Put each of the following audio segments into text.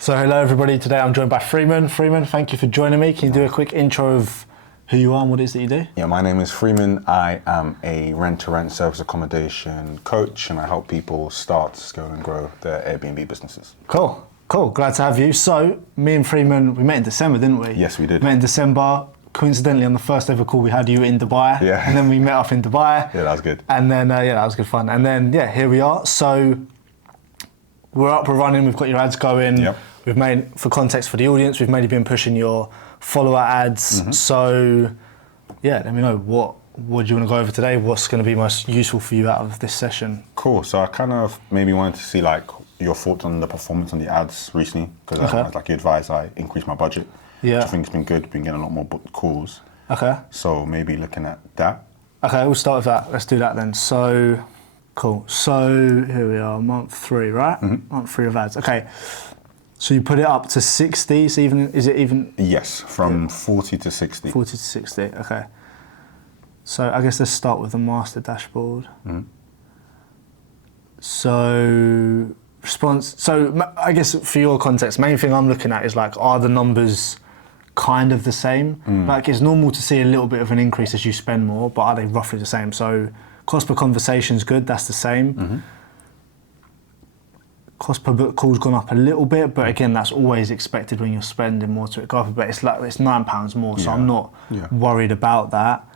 So hello everybody, today I'm joined by Freeman. Freeman, thank you for joining me. Can you do a quick intro of who you are and what it is that you do? Yeah, my name is Freeman. I am a rent-to-rent service accommodation coach and I help people start, scale and grow their Airbnb businesses. Cool, glad to have you. So me and Freeman, we met in December, didn't we? Yes, we did. Met in December. Coincidentally, on the first ever call we had you in Dubai. Yeah. And then we met up in Dubai. Yeah, that was good. And then, that was good fun. And then, here we are. So we're up, we're running, we've got your ads going. Yep. We've made, for context for the audience, we've mainly been pushing your follower ads. Mm-hmm. So, let me know what do you want to go over today? What's going to be most useful for you out of this session? Cool. So I kind of maybe wanted to see like your thoughts on the performance on the ads recently, because like you advised, I increased my budget. Yeah. Which I think it's been good. Been getting a lot more booked calls. Okay. So maybe looking at that. Okay, we'll start with that. Let's do that then. So, cool. So here we are, month 3, right? Mm-hmm. Month 3 of ads. Okay. So you put it up to 60. So is it even? Yes, from 40 to 60. 40 to 60. Okay. So I guess let's start with the master dashboard. Mm-hmm. So response. So I guess for your context, main thing I'm looking at is like, are the numbers kind of the same? Like it's normal to see a little bit of an increase as you spend more, but are they roughly the same? So cost per conversation is good, that's the same. Mm-hmm. Cost per book call's gone up a little bit, but again, that's always expected when you're spending more to it go up a bit. It's like it's £9 more, so I'm not worried about that.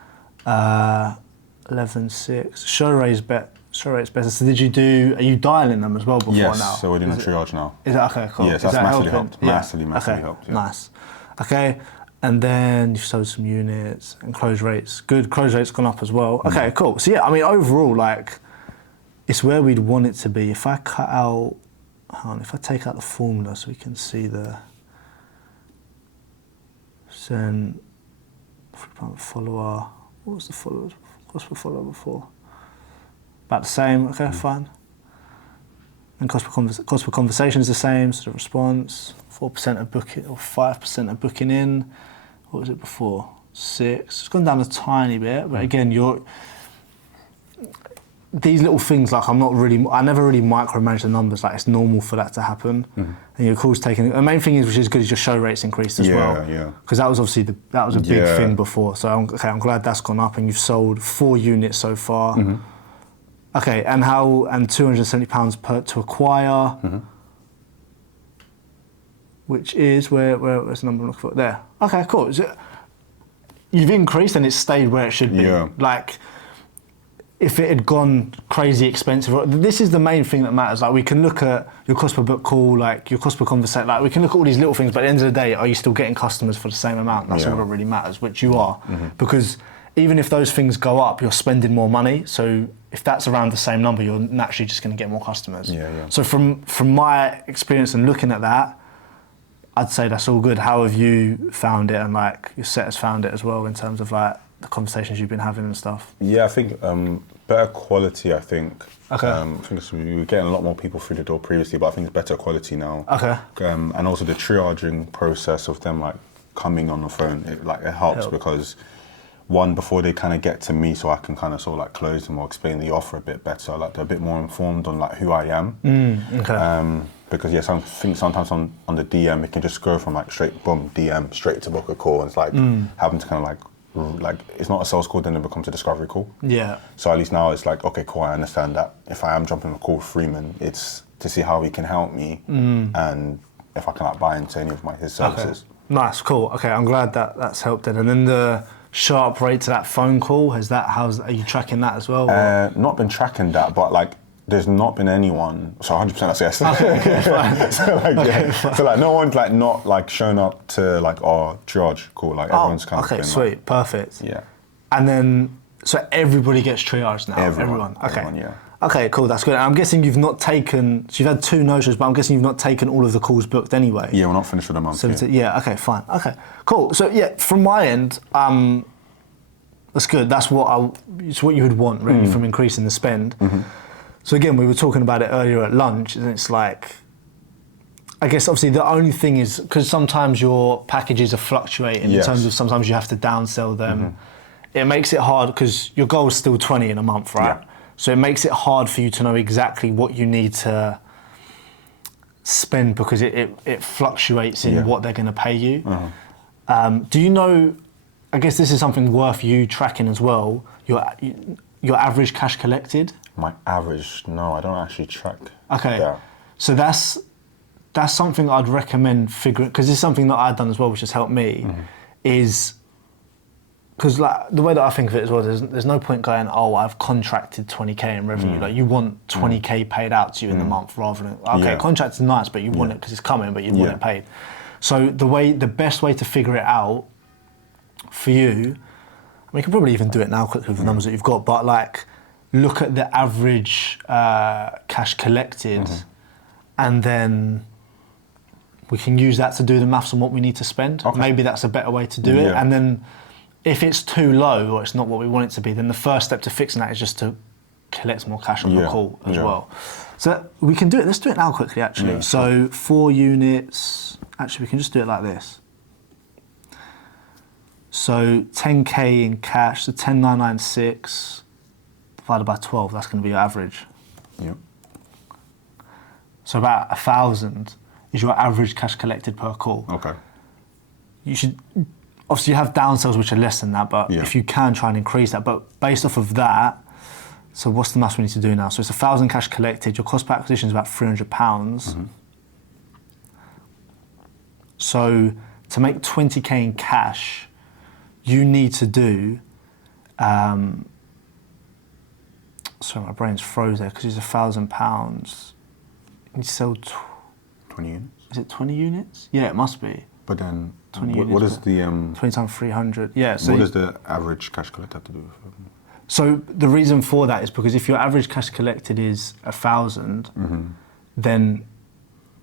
11.6. Show rate's better. So are you dialing them as well before now? Yes, so we're doing a triage now. Is that okay? Cool. Yes, that's massively helped. Massively helped. Yeah. Nice. Okay, and then you've sold some units and close rates. Good, close rates gone up as well. Okay, cool. So I mean, overall, like, it's where we'd want it to be. If I cut out, if I take out the formula so we can see the send follower. What was the follower? Cost per follower before? About the same. Okay, fine. And cost per conversation is the same. So the response, 4% of booking or 5% of booking in. What was it before? 6. It's gone down a tiny bit, but again, these little things, like I never really micromanage the numbers. Like it's normal for that to happen. And your call's taking. The main thing is, which is good, is your show rates increased as well. Yeah. Because that was obviously that was a big thing before. So I'm glad that's gone up, and you've sold 4 units so far. Okay, and £270 to acquire, which is where's the number I'm looking for? There. Okay, cool. You've increased and it's stayed where it should be. Yeah. Like, if it had gone crazy expensive, this is the main thing that matters. Like, we can look at your cost per book call, like your cost per conversation, like we can look at all these little things, but at the end of the day, are you still getting customers for the same amount? That's all that really matters, which you are. Because even if those things go up, you're spending more money. So if that's around the same number, you're naturally just going to get more customers. So from my experience and looking at that, I'd say that's all good. How have you found it, and like your set has found it as well in terms of like the conversations you've been having and stuff? Yeah, I think better quality, I think. Okay. I think we were getting a lot more people through the door previously, but I think it's better quality now. Okay. And also the triaging process of them like coming on the phone, it helps because one, before they kind of get to me, so I can kind of sort of like close them or explain the offer a bit better, like they're a bit more informed on like who I am. Because I think sometimes on the DM, it can just go from like straight, boom, DM, straight to book a call. And it's like having to kind of like, it's not a sales call, then it becomes a discovery call. Yeah. So at least now it's like, okay, cool, I understand that if I am jumping on a call with Freeman, it's to see how he can help me and if I can like buy into any of his services. Okay. Nice, cool. Okay, I'm glad that's helped then. And then the sharp rate to that phone call, are you tracking that as well? Not been tracking that, but like there's not been anyone, so 100% that's yes. Okay, fine. So like no one's like not like shown up to like our triage call, like everyone's kind of been sweet, like, perfect. Yeah. And then, so everybody gets triaged now? Everyone. Okay. Everyone, yeah. Okay, cool, that's good. And I'm guessing you've not taken, so you've had 2 no-shows, but I'm guessing you've not taken all of the calls booked anyway? Yeah, we're not finished with a month. Okay, fine. Okay, cool. So from my end, that's good. That's it's what you would want really from increasing the spend. So again, we were talking about it earlier at lunch, and it's like, I guess obviously the only thing is, because sometimes your packages are fluctuating in terms of sometimes you have to downsell them. It makes it hard because your goal is still 20 in a month, right? Yeah. So it makes it hard for you to know exactly what you need to spend because it fluctuates in what they're going to pay you. Do you know, I guess this is something worth you tracking as well, your average cash collected? My average? No, I don't actually track. Okay, that. so that's something I'd recommend figuring, because it's something that I've done as well, which has helped me, is, because like the way that I think of it as well, there's no point going, oh, I've contracted 20k in revenue. Like you want 20k paid out to you in the month rather than, okay, contract is nice, but you want it because it's coming, but you want it paid. So the best way to figure it out for you, I mean, you can probably even do it now quickly with the numbers that you've got, but like look at the average cash collected and then we can use that to do the maths on what we need to spend. Okay. Maybe that's a better way to do it. And then if it's too low or it's not what we want it to be, then the first step to fixing that is just to collect more cash on the call as well. So we can do it. Let's do it now quickly, actually. So 4 units. Actually, we can just do it like this. So 10k in cash, so 10,996 divided by 12. That's going to be your average. Yep. So about 1,000 is your average cash collected per call. Okay. You should. Obviously, you have downsells which are less than that, but if you can, try and increase that. But based off of that, so what's the maths we need to do now? So it's 1,000 cash collected. Your cost per acquisition is about £300. So to make 20k in cash, you need to do. Sorry, my brain's froze there because it's £1,000. You need to sell 20 units. Is it 20 units? Yeah, it must be. But then, 20 what is the 20 times 300? Yeah. So what does the average cash collected have to do with it? So the reason for that is because if your average cash collected is 1,000, then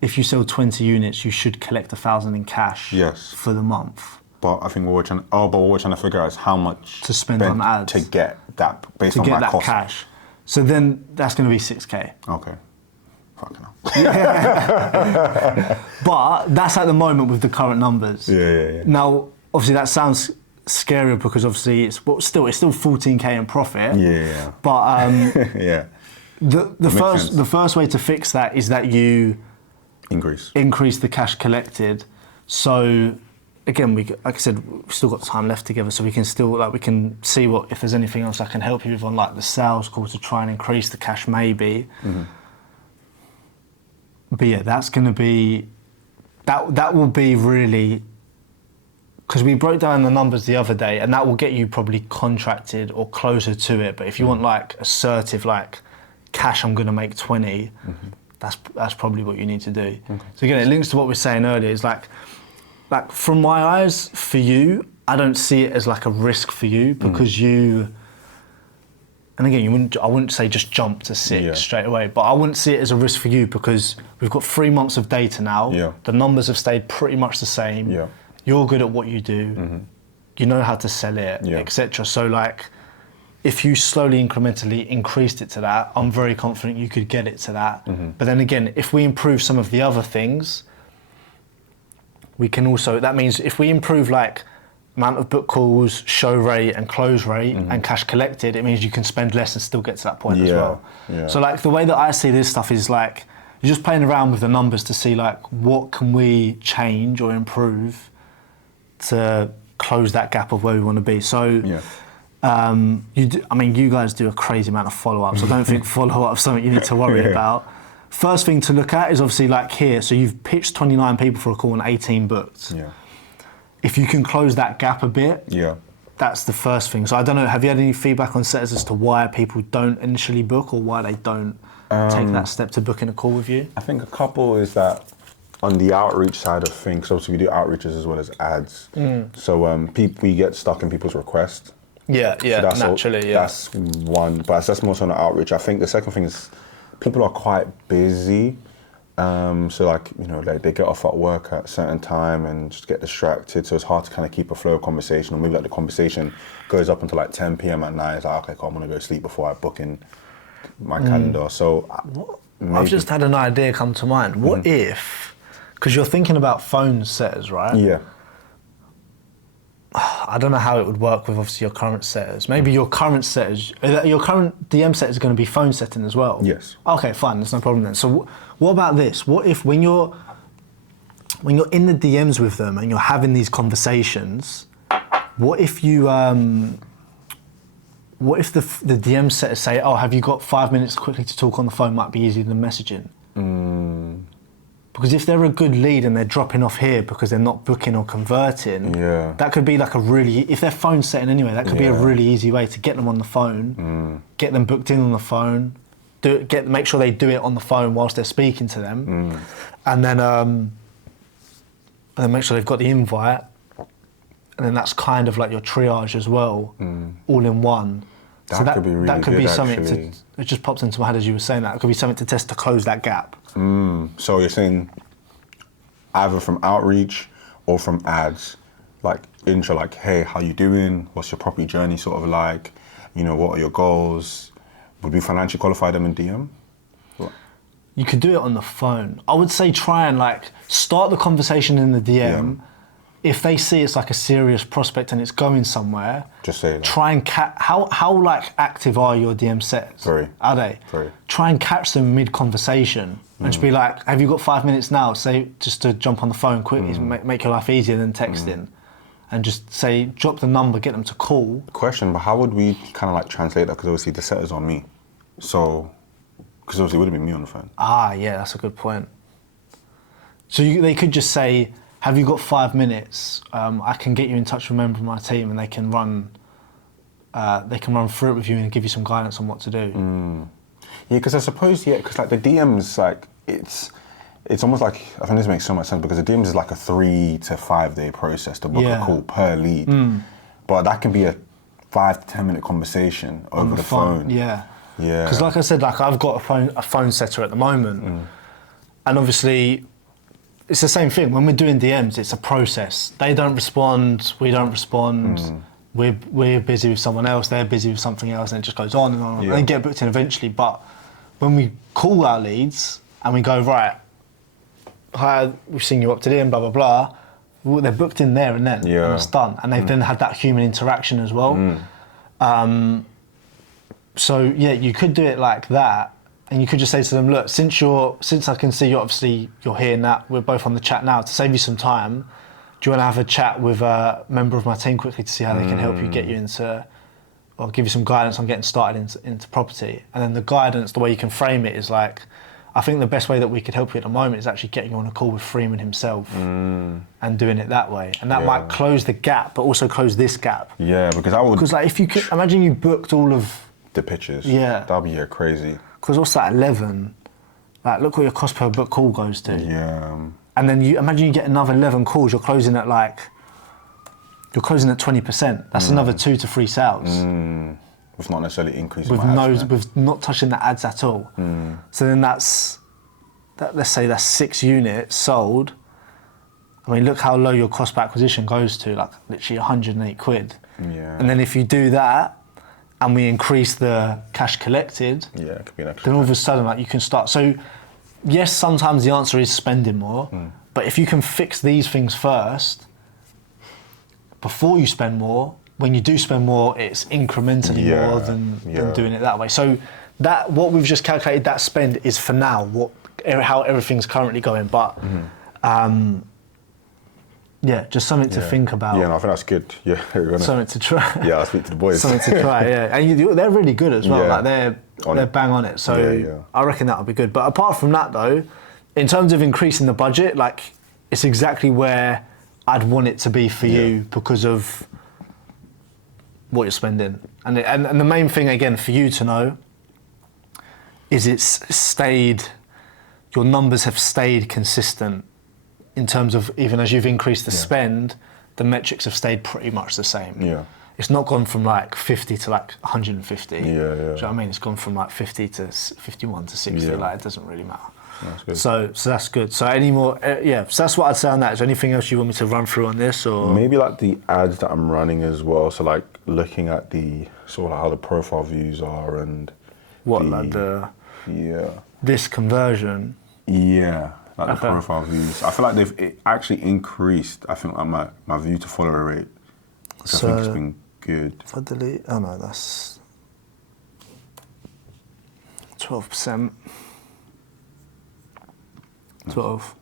if you sell 20 units, you should collect 1,000 in cash for the month. But I think what we're trying to figure out is how much to spend on ads to get that based on my cost. Cash. So then that's going to be 6k. Okay. Fucking hell. But that's at the moment with the current numbers. Yeah. Now, obviously, that sounds scarier because obviously it's still 14k in profit. Yeah. But yeah. The first way to fix that is that you increase the cash collected. So again, like I said, we've still got time left together, so we can still we can see if there's anything else I can help you with on like the sales call to try and increase the cash maybe. But yeah, that's going to be that will be really, because we broke down the numbers the other day, and that will get you probably contracted or closer to it. But if you want like assertive, like cash, I'm going to make 20. That's probably what you need to do. So again, it links to what we were saying earlier. Is like from my eyes, for you, I don't see it as like a risk for you because you. And again, I wouldn't say just jump to 6 straight away, but I wouldn't see it as a risk for you because we've got 3 months of data now. The numbers have stayed pretty much the same. You're good at what you do. You know how to sell it, etc. So like, if you slowly, incrementally increased it to that, I'm very confident you could get it to that. But then again, if we improve some of the other things, we can also, that means if we improve like amount of book calls, show rate and close rate and cash collected, it means you can spend less and still get to that point as well. So like the way that I see this stuff is like, you're just playing around with the numbers to see like, what can we change or improve to close that gap of where we want to be. So you guys do a crazy amount of follow-ups. I don't think follow-up is something you need to worry about. First thing to look at is obviously like here, so you've pitched 29 people for a call and 18 booked. If you can close that gap a bit, that's the first thing. So I don't know, have you had any feedback on setters as to why people don't initially book or why they don't take that step to booking a call with you? I think a couple is that on the outreach side of things, obviously we do outreaches as well as ads. So we get stuck in people's requests. So naturally. That's one, but that's more so on the outreach. I think the second thing is people are quite busy. So like, they get off at work at a certain time and just get distracted. So it's hard to kind of keep a flow of conversation, or maybe like the conversation goes up until like 10 p.m. at night. It's like, okay, cool, I'm gonna go sleep before I book in my calendar. So I've just had an idea come to mind. What if, because you're thinking about phone setters, right? Yeah. I I don't know how it would work with obviously your current setters. Maybe your current setters, your current DM setters are going to be phone setting as well? Yes. Okay, fine, there's no problem then. So what about this? What if when you're in the DMs with them and you're having these conversations, what if you, what if the DM setters say, oh, have you got 5 minutes quickly to talk on the phone, might be easier than messaging? Because if they're a good lead and they're dropping off here because they're not booking or converting, that could be like if they're phone setting anyway, that could be a really easy way to get them on the phone, get them booked in on the phone, make sure they do it on the phone whilst they're speaking to them, and then make sure they've got the invite, and then that's kind of like your triage as well, all in one. That could be really that could good, be something actually. it just pops into my head as you were saying that. It could be something to test to close that gap. So you're saying either from outreach or from ads, like intro, like, hey, how you doing? What's your property journey sort of like? You know, what are your goals? Would we financially qualify them in DM? What? You could do it on the phone. I would say try and like start the conversation in the DM. If they see it's like a serious prospect and it's going somewhere, just say that. Try and how like active are your DM setters? Very. Are they? Very. Try and catch them mid-conversation and just be like, have you got 5 minutes now? Say, just to jump on the phone quickly, make your life easier than texting. And just say, drop the number, get them to call. Question, but how would we kind of like translate that? Because obviously the setter's on me. So, because obviously it would have been me on the phone. Ah, yeah, that's a good point. So they could just say, have you got 5 minutes? I can get you in touch with a member of my team and they can run through it with you and give you some guidance on what to do. Yeah, because I suppose, because like the DMs, like it's almost like, I think this makes so much sense because the DMs is like a 3 to 5 day process to book a call per lead. But that can be a 5 to 10 minute conversation over the phone. Yeah. Because like I said, like I've got a phone setter at the moment, and obviously it's the same thing. When we're doing DMs, it's a process. They don't respond, we don't respond. We're busy with someone else, they're busy with something else, and it just goes on and on. And they get booked in eventually. But when we call our leads and we go, right, hi, we've seen you up to DM, blah, blah, blah, well, they're booked in there and then, and it's done. And they've then had that human interaction as well. So yeah, you could do it like that. And you could just say to them, look, since I can see you're here now, we're both on the chat now, to save you some time, do you want to have a chat with a member of my team quickly to see how they can help you get you into, or give you some guidance on getting started into property? And then the guidance, the way you can frame it is like, I think the best way that we could help you at the moment is actually getting you on a call with Freeman himself and doing it that way. And that might close the gap, but also close this gap. Yeah, because like if you could, imagine you booked all of the pitches. Yeah. That'd be crazy. Because what's that, 11? Like, look what your cost per book call goes to. Yeah. And then you imagine you get another 11 calls, you're closing at 20%. That's another 2 to 3 sales. With not necessarily increasing with not touching the ads at all. So then let's say that's 6 units sold. I mean, look how low your cost per acquisition goes to, like literally 108 quid. Yeah. And then if you do that, and we increase the cash collected, it could be an extra. then all of a sudden, like, you can start. So, yes, sometimes the answer is spending more, but if you can fix these things first, before you spend more, when you do spend more, it's incrementally more than doing it that way. So, what we've just calculated, that spend is for now, how everything's currently going, but just something to think about. Yeah, no, I think that's good. Yeah, something to try. Yeah, I'll speak to the boys. Something to try, yeah. And they're really good as well. Like they're bang on it. So I reckon that'll be good. But apart from that, though, in terms of increasing the budget, like it's exactly where I'd want it to be for you because of what you're spending. And the main thing again for you to know is your numbers have stayed consistent. In terms of even as you've increased the spend, the metrics have stayed pretty much the same. Yeah. It's not gone from like 50 to like 150. Yeah. Do you know what I mean? It's gone from like 50 to 51 to 60. Yeah. Like it doesn't really matter. That's good. So that's good. So any more? So that's what I'd say on that. Is there anything else you want me to run through on this, or maybe like the ads that I'm running as well? So like looking at the sort of how the profile views are and this conversion. Yeah. Like the profile views. I feel like it actually increased, I think, like my view to follower rate So I think it's been good. If I delete, oh no, that's 12%. 12.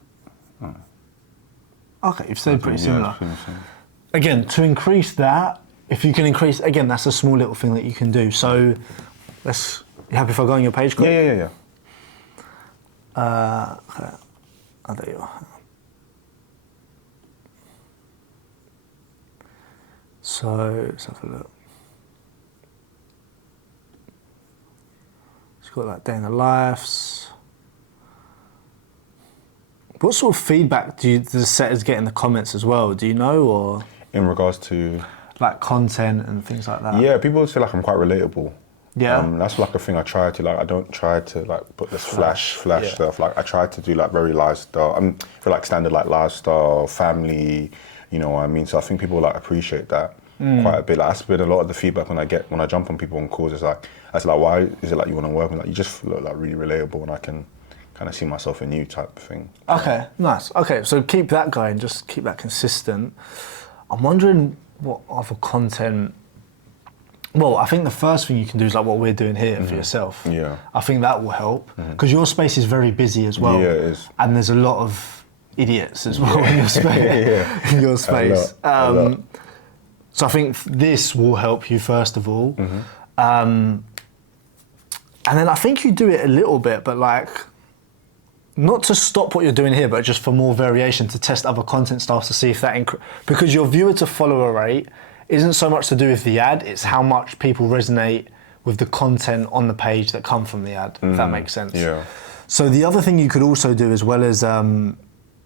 Oh. Okay, you've stayed pretty similar. Again, to increase that, if you can increase, again, that's a small little thing that you can do. So, you happy if I go on your page quick? Yeah. Okay. Oh, there you are. So, let's have a look. It's got like day in the lives. What sort of feedback do the setters get in the comments as well? Do you know, or in regards to like content and things like that? Yeah, people feel like I'm quite relatable. Yeah, that's like a thing I try to like. I don't try to like put this flash stuff. Like I try to do like very lifestyle. I feel like standard like lifestyle, family. You know what I mean? So I think people like appreciate that quite a bit. Like, that's been a lot of the feedback when I jump on people on calls. It's like why is it like you want to work with? Like you just look like really relatable, and I can kind of see myself in you type of thing. Okay, nice. Okay, so keep that going. Just keep that consistent. I'm wondering what other content. Well, I think the first thing you can do is like what we're doing here for yourself. Yeah. I think that will help because your space is very busy as well. Yeah, it is. And there's a lot of idiots as well in your space. In your space. A lot. So I think this will help you first of all. And then I think you do it a little bit, but like not to stop what you're doing here, but just for more variation to test other content styles to see if that because your viewer to follower rate isn't so much to do with the ad, it's how much people resonate with the content on the page that come from the ad, if that makes sense. Yeah. So the other thing you could also do as well as, so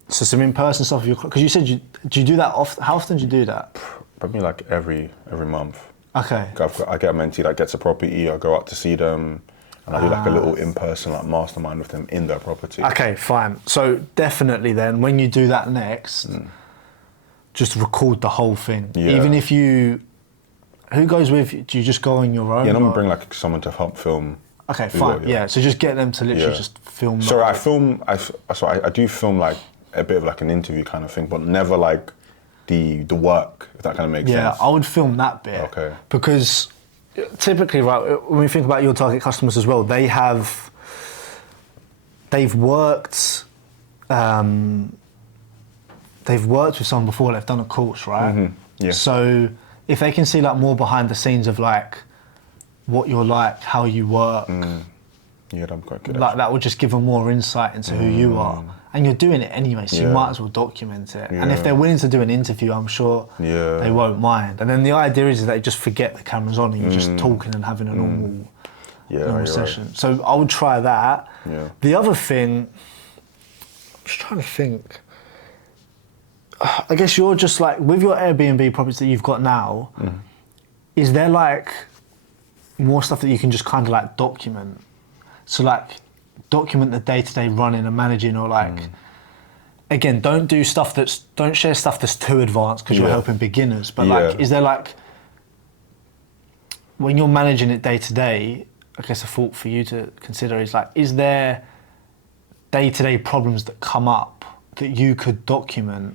some in-person stuff, because you said, do you do that often? How often do you do that? Probably like every month. Okay. I get a mentee that gets a property, I go out to see them, and I do like a little in-person like mastermind with them in their property. Okay, fine. So definitely then, when you do that next, just record the whole thing. Yeah. Even if who goes with you? Do you just go on your own? Yeah, and I'm gonna bring like someone to help film. Okay, fine. Yeah, so just get them to literally just film. So I do film like a bit of like an interview kind of thing, but never like the work, if that kind of makes sense. Yeah, I would film that bit. Okay. Because typically, right, when we think about your target customers as well, they've worked with someone before, they've done a course, right? Yeah. So if they can see like more behind the scenes of like what you're like, how you work, yeah, I'm quite good. Like that would just give them more insight into who you are. And you're doing it anyway, so you might as well document it. And if they're willing to do an interview, I'm sure they won't mind. And then the idea is that they just forget the camera's on and you're just talking and having a normal session. Right. So I would try that. Yeah. The other thing, I'm just trying to think. I guess you're just like, with your Airbnb properties that you've got now, is there like more stuff that you can just kind of like document? So like document the day-to-day running and managing, or like, again, don't share stuff that's too advanced because you're helping beginners. But like, is there like, when you're managing it day-to-day, I guess a thought for you to consider is like, is there day-to-day problems that come up that you could document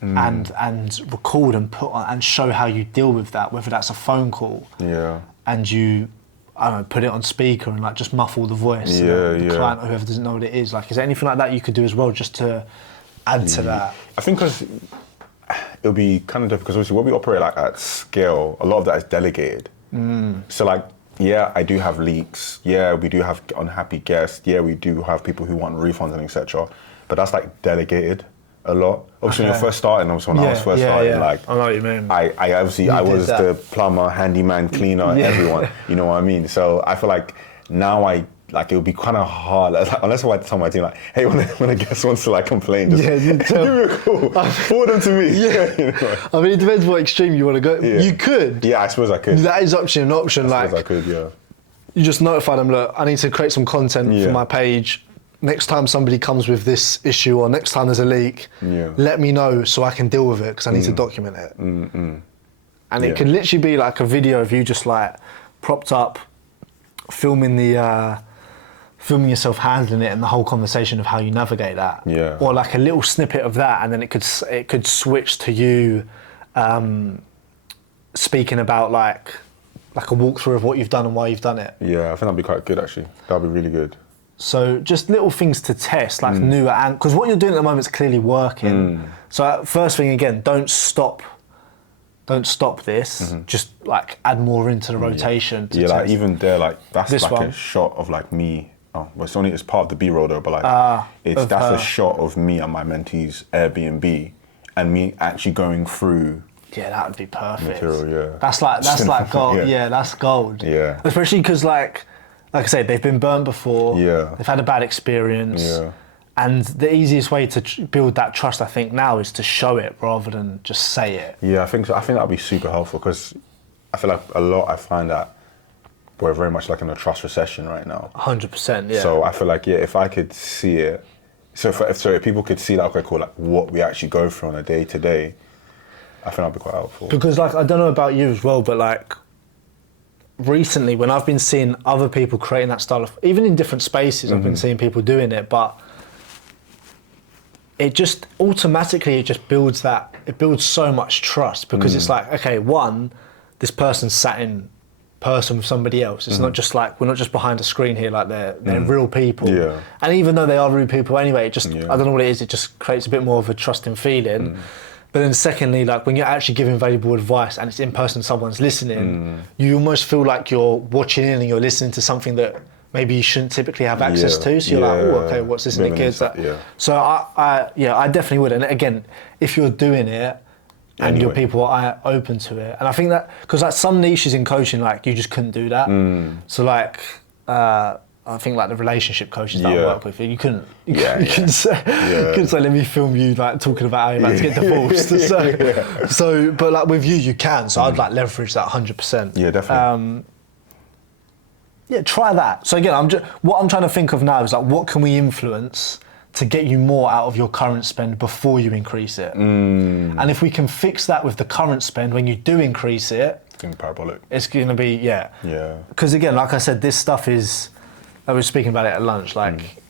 and record and put on and show how you deal with that, whether that's a phone call and you, I don't know, put it on speaker and like just muffle the voice the client or whoever doesn't know what it is. Like, is there anything like that you could do as well just to add to that? I think because it'll be kind of difficult because obviously when we operate like at scale, a lot of that is delegated. So like, yeah, I do have leaks. Yeah, we do have unhappy guests. Yeah, we do have people who want refunds and etc. But that's like delegated a lot. Obviously, when you're first starting, when I was first starting, like, I know what you mean. I obviously, I was the plumber, handyman, cleaner, everyone. You know what I mean? So I feel like now it would be kind of hard, like, unless I tell my team, like, hey, when a guest wants to like complain, just give me a call, forward them to me. You know? I mean, it depends what extreme you want to go. You could. Yeah, I suppose I could. That is actually an option. I suppose I could, yeah. You just notify them, look, I need to create some content for my page. Next time somebody comes with this issue or next time there's a leak, let me know so I can deal with it because I need to document it. And it could literally be like a video of you just like propped up, filming yourself handling it and the whole conversation of how you navigate that. Or like a little snippet of that, and then it could switch to you speaking about like a walkthrough of what you've done and why you've done it. Yeah, I think that'd be quite good actually. That'd be really good. So just little things to test, like newer, and because what you're doing at the moment is clearly working. So first thing again, don't stop this. Just like add more into the rotation. To Yeah, like test. even there, like that's This like one. a shot of like me. Oh, well, it's part of the B-roll though, but like that's a shot of me and my mentee's Airbnb, and me actually going through. Yeah, that would be perfect. Material, yeah. That's like gold. Yeah, that's gold. Yeah. Especially because like I say, they've been burnt before. Yeah. They've had a bad experience. Yeah. And the easiest way to build that trust, I think, now is to show it rather than just say it. Yeah, I think so. I think that'd be super helpful because I feel like I find that we're very much like in a trust recession right now. 100%, yeah. So I feel like, yeah, if I could see it, so if people could see that, okay, cool, like what we actually go through on a day to day, I think that'd be quite helpful. Because like, I don't know about you as well, but like recently when I've been seeing other people creating that style of, even in different spaces, I've been seeing people doing it, but it just automatically, it builds so much trust because it's like, okay, one, this person's sat in person with somebody else. It's not just like, we're not just behind a screen here, like they're real people. Yeah. And even though they are real people anyway, it just, I don't know what it is, it just creates a bit more of a trusting feeling. But then secondly, like when you're actually giving valuable advice and it's in person, someone's listening, you almost feel like you're watching in and you're listening to something that maybe you shouldn't typically have access to. So you're like, oh, okay, what's this? And it gives that. Yeah. So I definitely would. And again, if you're doing it and your people are open to it, and I think that because like some niches in coaching, like you just couldn't do that. So like, I think like the relationship coaches that I work with, you couldn't say, let me film you like talking about how you're about to get divorced. So, but like with you can. So I'd like leverage that 100%. Yeah, definitely. Yeah, try that. So again, what I'm trying to think of now is like, what can we influence to get you more out of your current spend before you increase it? And if we can fix that with the current spend, when you do increase it, It's going to be parabolic. It's going to be, Yeah. Because again, like I said, this stuff is, I was speaking about it at lunch, like,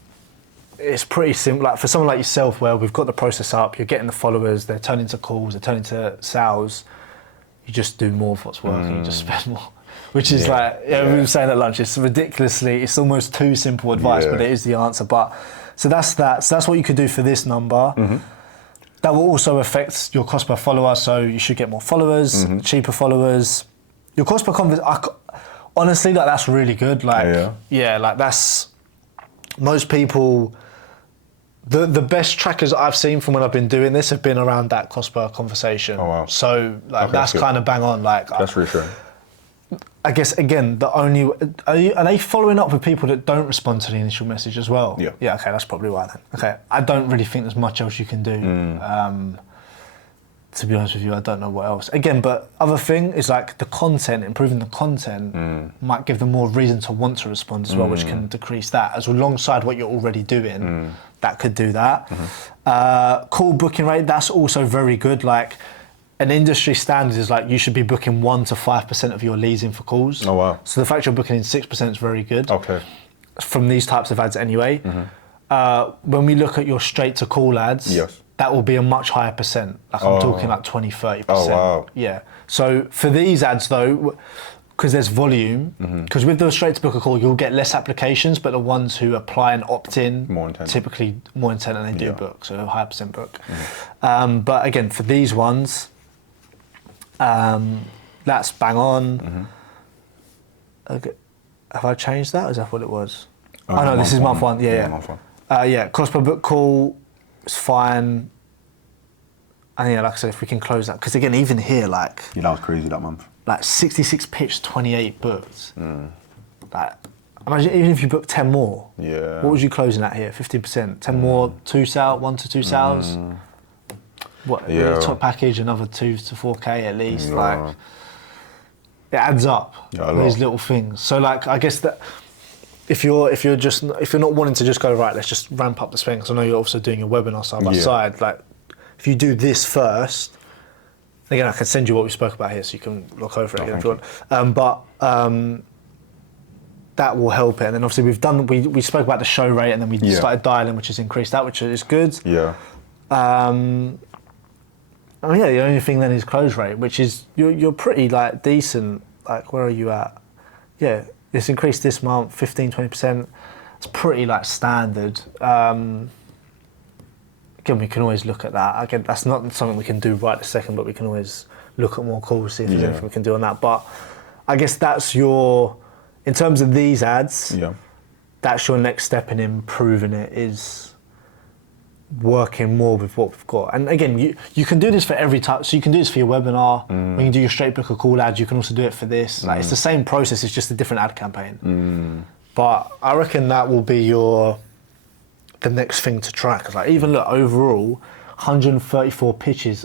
it's pretty simple. Like for someone like yourself, where we've got the process up, you're getting the followers, they're turning to calls, they're turning to sales, you just do more of what's working, you just spend more. Which is we were saying at lunch, it's almost too simple advice, but it is the answer. But so that's that. So that's what you could do for this number. That will also affect your cost per follower. So you should get more followers, cheaper followers. Your cost per conversation, honestly, like that's really good. Like, like that's most people. The best trackers I've seen from when I've been doing this have been around that cost per conversation. Oh wow! So like that's kind of bang on. Like that's reassuring. I guess again, are they following up with people that don't respond to the initial message as well? Yeah. Yeah. Okay, that's probably why then. Okay, I don't really think there's much else you can do. To be honest with you, I don't know what else. Again, but other thing is like the content, improving the content might give them more reason to want to respond as well, which can decrease that. As alongside what you're already doing, that could do that. Call booking rate, that's also very good. Like an industry standard is like you should be booking 1 to 5% of your leads in for calls. Oh wow! So the fact you're booking in 6% is very good. Okay. From these types of ads anyway. When we look at your straight to call ads, that will be a much higher percent. Like I'm talking like 20, 30%. Oh wow! Yeah. So for these ads though, because there's volume, because with the straight to book a call, you'll get less applications, but the ones who apply and opt in, typically more intent than they do book, so a higher percent book. But again, for these ones, that's bang on. Okay. Have I changed that? Or is that what it was? Oh no, this is month one. Month one. Cost per book call is fine. And like I said, if we can close that, because again, even here, like that was crazy that month. Like 66 pitched, 28 booked. Like, imagine even if you booked 10 more. Yeah. What was you closing at here? 15%. 10 more, 1 to 2 sales. What? The top package, another 2 to 4K at least. Like, it adds up. These little things. So like, I guess that if you're not wanting to just go right, let's just ramp up the spend. Because I know you're also doing your webinar side by side. Like, if you do this first. Again, I can send you what we spoke about here, so you can look over it again if you want. But that will help it. And then obviously we spoke about the show rate, and then we started dialing, which has increased that, which is good. Yeah. And Oh yeah, the only thing then is close rate, which is you're pretty like decent. Like where are you at? Yeah, it's increased this month 15-20%. It's pretty like standard. Again, we can always look at that. Again, that's not something we can do right this second, but we can always look at more calls, see if there's anything we can do on that. But I guess that's in terms of these ads, that's your next step in improving it, is working more with what we've got. And again, you can do this for every type. So you can do this for your webinar, when you do your straight book or call ads, you can also do it for this. Like it's the same process, it's just a different ad campaign. But I reckon that will be the next thing to track. Like even look, overall, 134 pitches,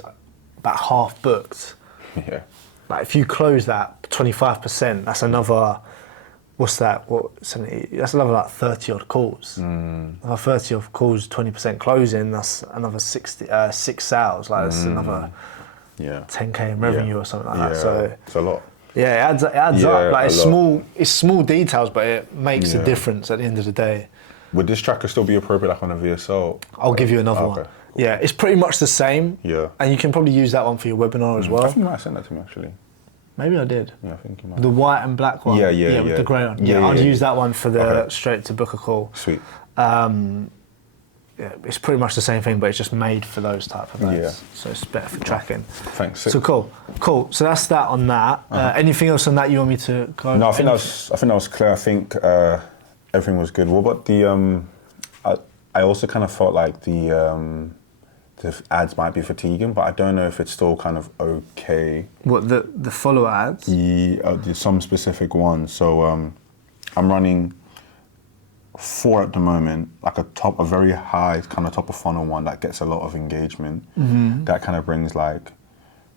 about half booked. Yeah. Like if you close that 25%, that's another, what's that? 70? That's another like 30 odd calls. Another 30 odd calls, 20% closing. That's another 6 sales. Like that's another 10k in revenue or something like that. So it's a lot. Yeah, it adds up. Like it's small details, but it makes a difference at the end of the day. Would this tracker still be appropriate like on a VSL? I'll give you another one. Cool. Yeah, it's pretty much the same. Yeah. And you can probably use that one for your webinar as well. I think you might have sent that to me actually. Maybe I did. Yeah, I think you might. The white and black one. Yeah, with the grey one. Yeah, I'd use that one for the straight to book a call. Sweet. Yeah, it's pretty much the same thing, but it's just made for those type of ads. Yeah. So it's better for tracking. Thanks. So cool. So that's that on that. Anything else on that you want me to go? No, I think that was clear. I think everything was good. What about the? I also kind of felt like the ads might be fatiguing, but I don't know if it's still kind of okay. What the follower ads? Some specific ones. So I'm running 4 at the moment, like a very high kind of top of funnel one that gets a lot of engagement. That kind of brings like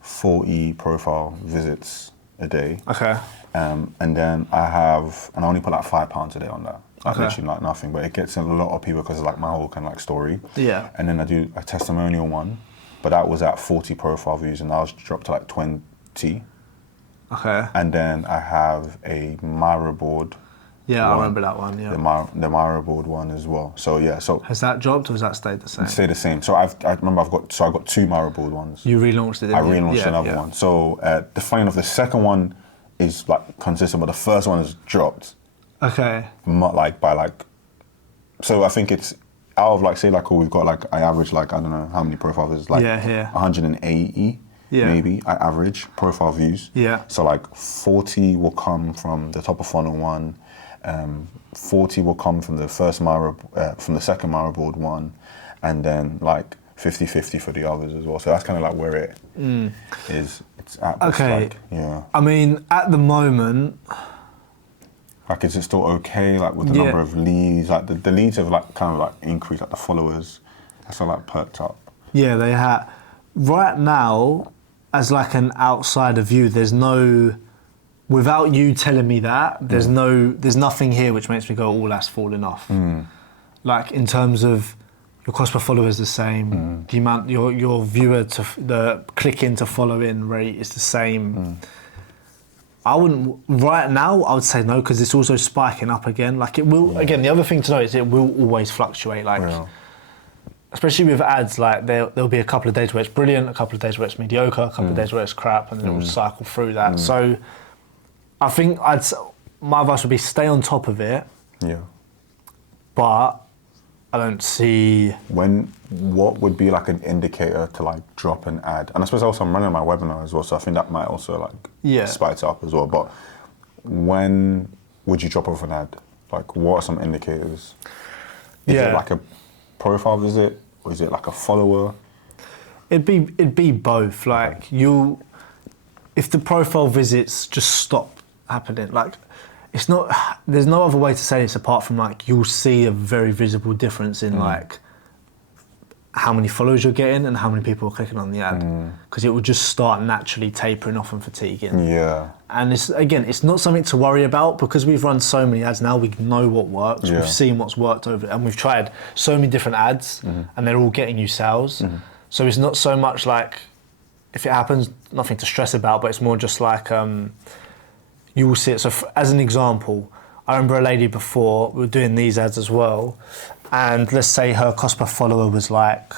40 profile visits a day. Okay. And then I only put like £5 a day on that. Like literally like nothing, but it gets a lot of people because it's like my whole kind of like story. Yeah. And then I do a testimonial one, but that was at 40 profile views and I was dropped to like 20. Okay. And then I have a Miro board. Yeah, I remember that one. Yeah. The Miro board one as well. So yeah. So has that dropped or has that stayed the same? It stayed the same. So I remember I've got 2 Miro board ones. You relaunched it. I relaunched another one. So the funny enough, the second one is like consistent, but the first one is dropped. Okay. So I think it's out of like, say like, we've got like, I average like, I don't know how many profile views, like 180 maybe, I average profile views. Yeah. So like 40 will come from the top of funnel one, 40 will come from the from the second Miro board one, and then like 50-50 for the others as well. So that's kind of like where it is. It's at. Okay. Like, yeah. I mean, at the moment, like, is it still okay, like, with the number of leads? Like, the leads have, like, kind of, like, increased, like, the followers. That's all, like, perked up. Yeah, they have. Right now, as, like, an outsider view, there's no... Without you telling me that, there's nothing here which makes me go, oh, that's falling off. Like, in terms of your cost per follower is the same, the amount, your viewer to... the click-in to follow-in rate is the same. I wouldn't, right now, I would say no, because it's also spiking up again. Like it will, again, the other thing to know is it will always fluctuate. Like, especially with ads, like there'll be a couple of days where it's brilliant, a couple of days where it's mediocre, a couple of days where it's crap, and then it will cycle through that. So I think my advice would be stay on top of it. Yeah. But I don't see... What would be like an indicator to like drop an ad? And I suppose also I'm running my webinar as well, so I think that might also like spike it up as well. But when would you drop off an ad? Like, what are some indicators? Is it like a profile visit, or is it like a follower? It'd be both. Like if the profile visits just stop happening, like there's no other way to say this apart from like you'll see a very visible difference in like how many followers you're getting and how many people are clicking on the ad, because it will just start naturally tapering off and fatiguing. Yeah. And it's not something to worry about because we've run so many ads now. We know what works. We've seen what's worked over, and we've tried so many different ads, and they're all getting you sales. So it's not so much like if it happens, nothing to stress about, but it's more just like you will see it. So as an example, I remember a lady before, we were doing these ads as well, and let's say her cost per follower was like,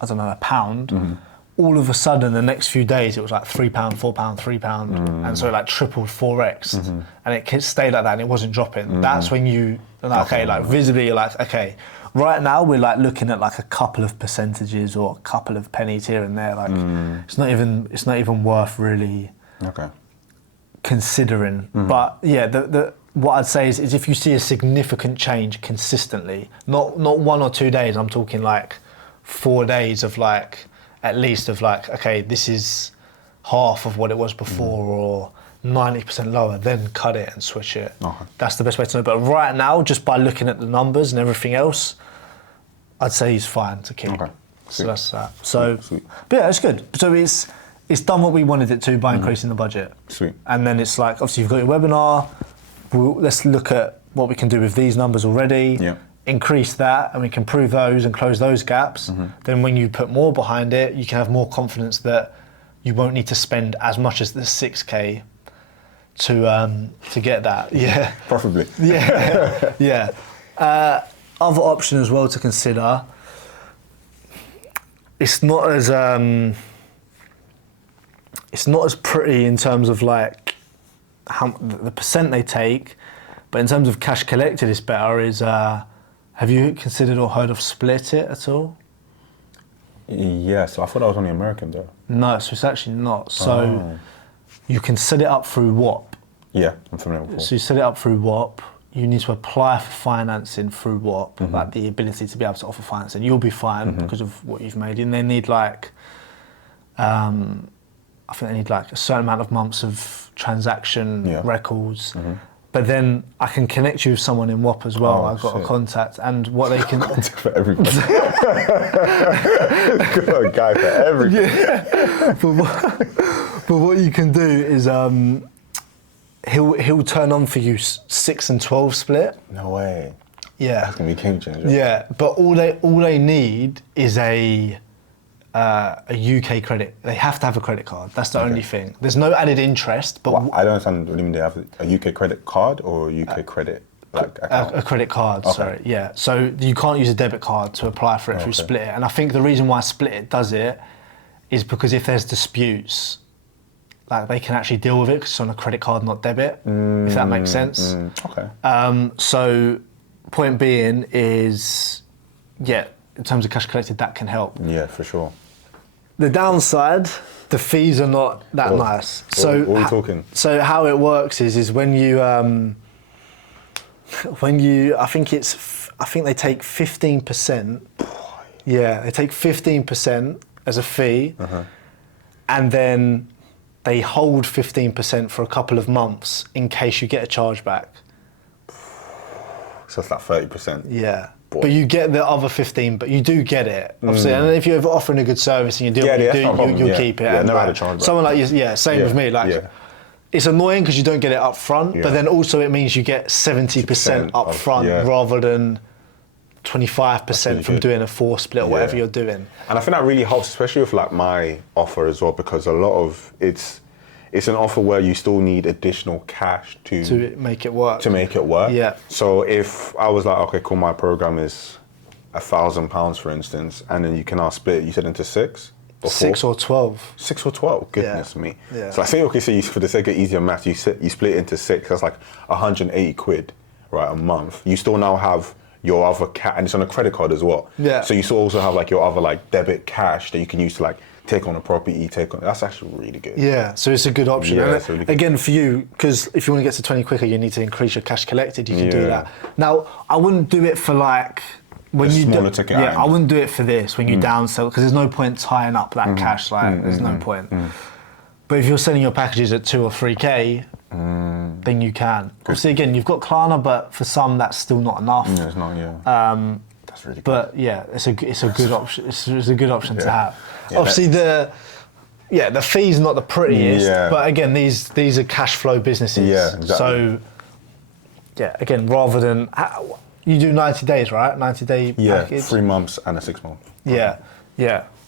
I don't know, £1, all of a sudden, the next few days, it was like £3, £4, £3, and so it like tripled 4x, and it stayed like that, and it wasn't dropping. That's when you, okay, like visibly, you're like, okay, right now we're like looking at like a couple of percentages or a couple of pennies here and there. Like it's not even worth really considering. But yeah, what I'd say is if you see a significant change consistently, not 1 or 2 days, I'm talking like 4 days of like, at least of like, okay, this is half of what it was before or 90% lower, then cut it and switch it. That's the best way to know. But right now, just by looking at the numbers and everything else, I'd say he's fine to keep. So that's that. So, but yeah, it's good. So it's done what we wanted it to by increasing the budget. Sweet. And then it's like, obviously you've got your webinar, let's look at what we can do with these numbers already. Yeah. Increase that, and we can prove those and close those gaps. Then when you put more behind it, you can have more confidence that you won't need to spend as much as the 6K to get that. Yeah. Preferably. Yeah. Yeah. Other option as well to consider. It's not as pretty in terms of like how the percent they take, but in terms of cash collected, it's better. Is have you considered or heard of Split It at all? Yes, I thought that was only American though. No, so it's actually not. So you can set it up through WAP. Yeah, I'm familiar with WAP. So you set it up through WAP. You need to apply for financing through WAP, like the ability to be able to offer financing. You'll be fine because of what you've made. And they need like, I think they need like a certain amount of months of transaction records. But then I can connect you with someone in WAP as well. I've got a contact, and what they can... Contact for everybody. Got a guy for everything. Yeah. But what you can do is he'll turn on for you 6 and 12 split. No way. Yeah. That's gonna be game changer. Yeah, but all they need is a UK credit. They have to have a credit card. That's the only thing. There's no added interest. But I don't understand. What do you mean they have a UK credit card or a UK credit account? A credit card. Sorry. Yeah. So you can't use a debit card to apply for it through Split It. And I think the reason why Split It does it is because if there's disputes, like they can actually deal with it because it's on a credit card, not debit. If that makes sense. So point being is, yeah, in terms of cash collected, that can help. Yeah, for sure. The downside, the fees are not that nice. So what are we talking? So how it works is when you I think they take 15%. Yeah, they take 15% as a fee, and then they hold 15% for a couple of months in case you get a chargeback. So it's like 30%. Yeah. But you get the other 15, but you do get it, obviously. And if you're offering a good service and you do what you do, you'll keep it. Yeah, and never had a chargeback. Someone like you, same with me. Like, it's annoying because you don't get it up front, but then also it means you get 70% up front rather than 25% from doing a 4 split or whatever you're doing. And I think that really helps, especially with like my offer as well, because a lot of it's an offer where you still need additional cash to make it work. Yeah. So if I was like, okay, cool, my program is £1,000, for instance, and then you can now split it, you said into 6 or 4? 6 or 12. 6 or 12, goodness me. Yeah. So I say, okay, so for the sake of easier math, you split it into 6, that's like 180 quid, right, a month. You still now have your other cash, and it's on a credit card as well. Yeah. So you still also have like your other like debit cash that you can use to like take on a property, that's actually really good. Yeah, so it's a good option. Yeah, and really good. Again, for you, because if you want to get to 20 quicker, you need to increase your cash collected, you can do that. Now, I wouldn't do it for like, when you smaller ticket item. I wouldn't do it for this, when you downsell, because there's no point tying up that cash, like, there's no point. But if you're selling your packages at 2 or 3K, then you can. Obviously, again, you've got Klarna, but for some, that's still not enough. Yeah, it's not, that's really good. But yeah, it's a good option. It's a good option to have. Yeah, obviously, the fee's not the prettiest, but again, these are cash flow businesses. Yeah, exactly. So yeah, again, rather than you do 90 days, right? 90-day package. Yeah, 3 months and a 6 month. Yeah.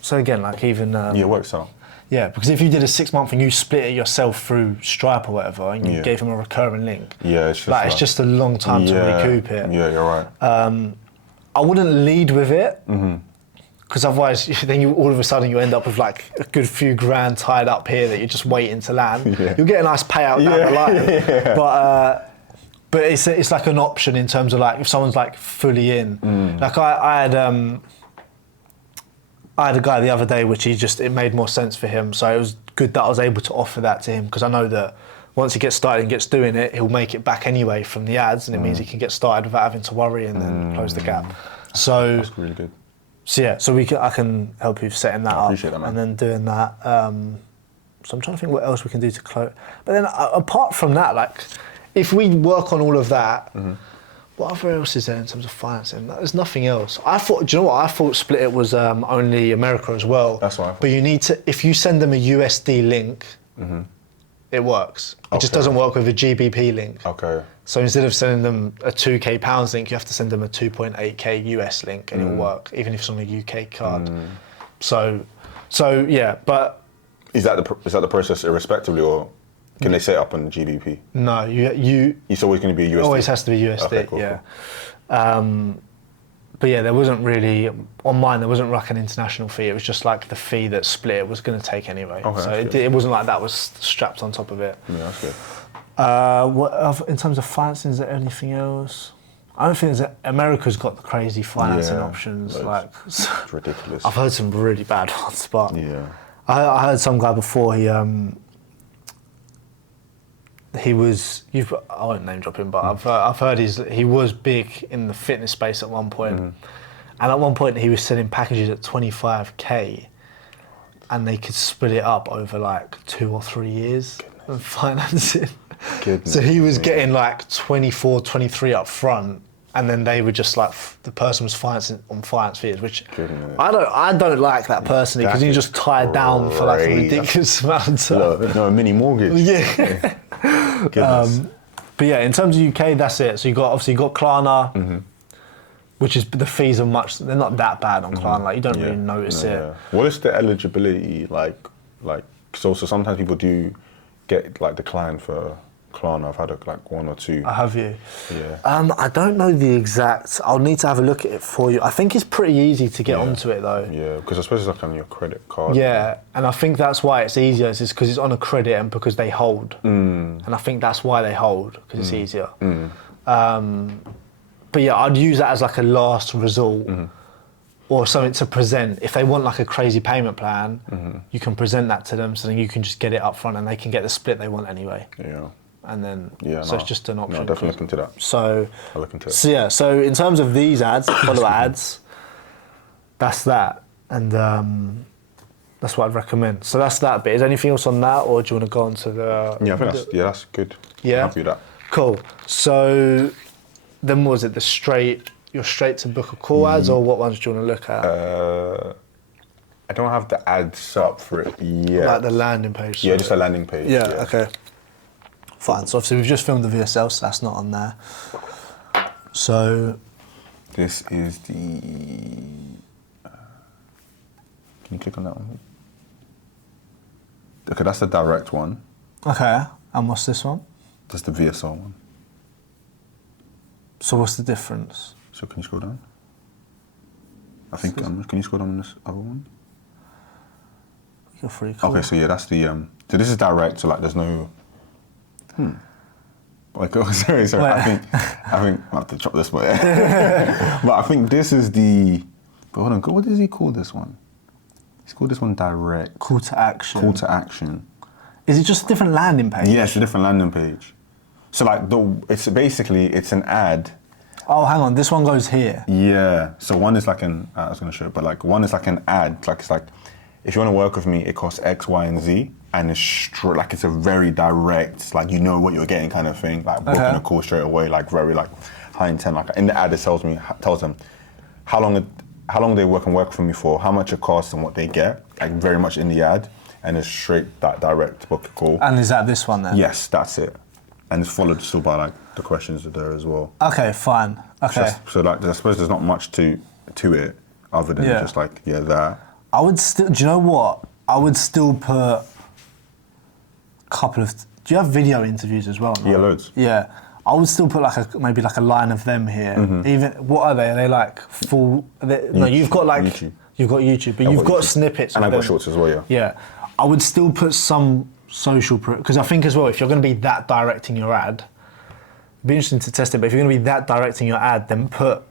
So again, like even it works out. Yeah, because if you did a 6 month and you split it yourself through Stripe or whatever, and you gave them a recurring link, it's just a long time to recoup it. Yeah, you're right. I wouldn't lead with it because otherwise then you all of a sudden you end up with like a good few grand tied up here that you're just waiting to land. Yeah. You'll get a nice payout down the line, but it's like an option in terms of like if someone's like fully in. Like I had a guy the other day which it made more sense for him, so it was good that I was able to offer that to him, because I know that once he gets started and gets doing it, he'll make it back anyway from the ads, and it means he can get started without having to worry and then close the gap. So that's really good. So yeah, I can help you setting that up that, and then doing that. So I'm trying to think what else we can do to close. But then apart from that, like if we work on all of that, what other else is there in terms of financing? There's nothing else. Do you know what? I thought Split It was only America as well. That's why. But you need to, if you send them a USD link, it works. It just doesn't work with a GBP link. Okay. So instead of sending them a 2k pounds link, you have to send them a 2.8k US link, and it'll work, even if it's on a UK card. So yeah, but is that the process irrespectively, or can they set it up on GBP? No, it's always going to be USD. Always has to be USD. Okay, cool, yeah. Cool. But yeah, there wasn't really on mine. There wasn't like an international fee. It was just like the fee that Split It was going to take anyway. Okay, so it wasn't like that was strapped on top of it. Yeah, that's good. In terms of financing, is there anything else? I don't think America's got the crazy financing options. Like it's ridiculous. I've heard some really bad ones, but I heard some guy before. He was. I won't name drop him, but I've heard he was big in the fitness space at one point, and at one point he was selling packages at 25k, and they could split it up over like 2 or 3 years and financing. So he was getting like 24, 23 up front, and then they were just like the person was financing on finance fees, which I don't like that personally, because you're just tied down for like a ridiculous amount of time. No, a mini mortgage. Yeah. But yeah, in terms of UK, that's it. So you got Klarna, which is the fees are they're not that bad on Klarna. Like you don't really notice it. Yeah. What is the eligibility like? So sometimes people do get like declined for Klarna. I've had like 1 or 2. Have you? Yeah. I don't know the exact. I'll need to have a look at it for you. I think it's pretty easy to get onto it though. Yeah, because I suppose it's like on your credit card. Yeah, and I think that's why it's easier. Is because it's on a credit and because they hold. And I think that's why they hold, because it's easier. But yeah, I'd use that as like a last resort. Or something to present. If they want like a crazy payment plan, you can present that to them, so then you can just get it up front and they can get the split they want anyway. Yeah. And then, it's just an option. No, definitely look into that. So, I'll look into it. So yeah, so in terms of these ads, follow ads, that's that. And that's what I'd recommend. So that's that bit. Is there anything else on that, or do you want to go on to the... Yeah, I think that's good. Yeah? I'm happy with that. Cool. So then what was it, you're straight to book a call ads, or what ones do you want to look at? I don't have the ads up for it yet. Like the landing page? Yeah, just a landing page. Yeah, okay. Fine, so obviously we've just filmed the VSL, so that's not on there. So... This is the... Can you click on that one? Okay, that's the direct one. Okay, and what's this one? That's the VSL one. So what's the difference? So can you scroll down? I think, can you scroll down on this other one? You're pretty cool. Okay, so yeah, that's the, so this is direct, so like there's no, like, oh, sorry, I think I have to chop this one. But I think this is the, but hold on, what does he call this one? He's called this one direct. Call to action. Call to action. Is it just a different landing page? Yeah, it's a different landing page. So like, it's an ad. Oh, hang on, this one goes here. Yeah, so one is like I was gonna show it, but like one is like an ad. Like it's like, if you want to work with me, it costs X, Y, and Z, and it's a very direct, like you know what you're getting kind of thing. Like booking a call straight away, like very like high intent. Like in the ad, it tells them how long they work for me for, how much it costs, and what they get. Like very much in the ad, and it's straight that direct book a call. And is that this one then? Yes, that's it. And it's followed still by like the questions are there as well. Okay, fine. Okay. So like, I suppose there's not much to it other than just like that. I would still. Do you know what? I would still put a couple of. Do you have video interviews as well? No? Yeah, loads. Yeah, I would still put like a line of them here. Even what are they? Are they like full? No, you've got like. YouTube. You've got YouTube, but you've got snippets. And I've got shorts as well, yeah. Yeah. I would still put some social proof, because I think as well, if you're going to be that direct in your ad, it'd be interesting to test it, but if you're going to be that direct in your ad, then put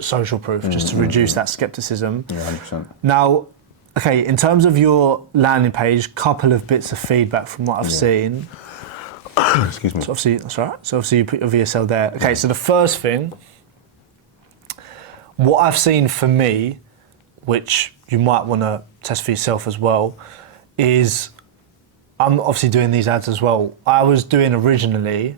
social proof just to reduce that skepticism. Yeah, 100%. Now, okay, in terms of your landing page, couple of bits of feedback from what I've seen. Excuse me. So obviously, that's all right. So obviously you put your VSL there. Okay, so the first thing, what I've seen for me, which you might want to test for yourself as well, is I'm obviously doing these ads as well. I was doing originally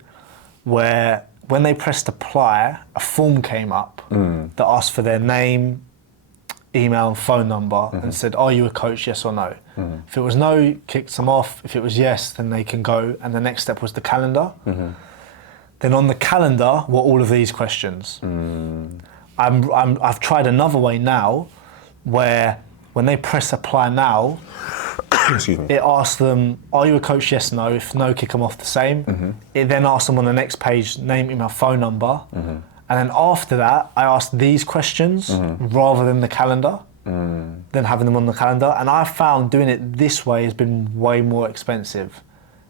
where when they pressed apply, a form came up that asked for their name, email and phone number and said, are you a coach, yes or no? If it was no, kicked them off. If it was yes, then they can go. And the next step was the calendar. Then on the calendar were all of these questions. I've tried another way now where when they press apply now, it asks them, are you a coach, yes, no? If no, kick them off the same. It then asks them on the next page, name, email, phone number. And then after that, I asked these questions rather than the calendar, than having them on the calendar. And I found doing it this way has been way more expensive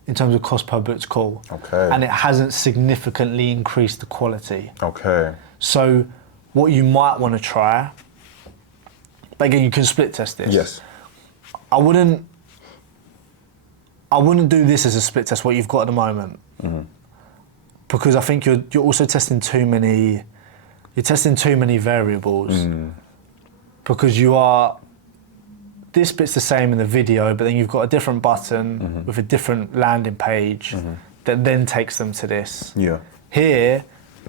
in terms of cost per booked call. Okay. And it hasn't significantly increased the quality. Okay. So what you might want to try, but again, you can split test this. Yes. I wouldn't do this as a split test, what you've got at the moment. Because I think you're also testing too many variables. Because this bit's the same in the video, but then you've got a different button with a different landing page that then takes them to this. Yeah. Here,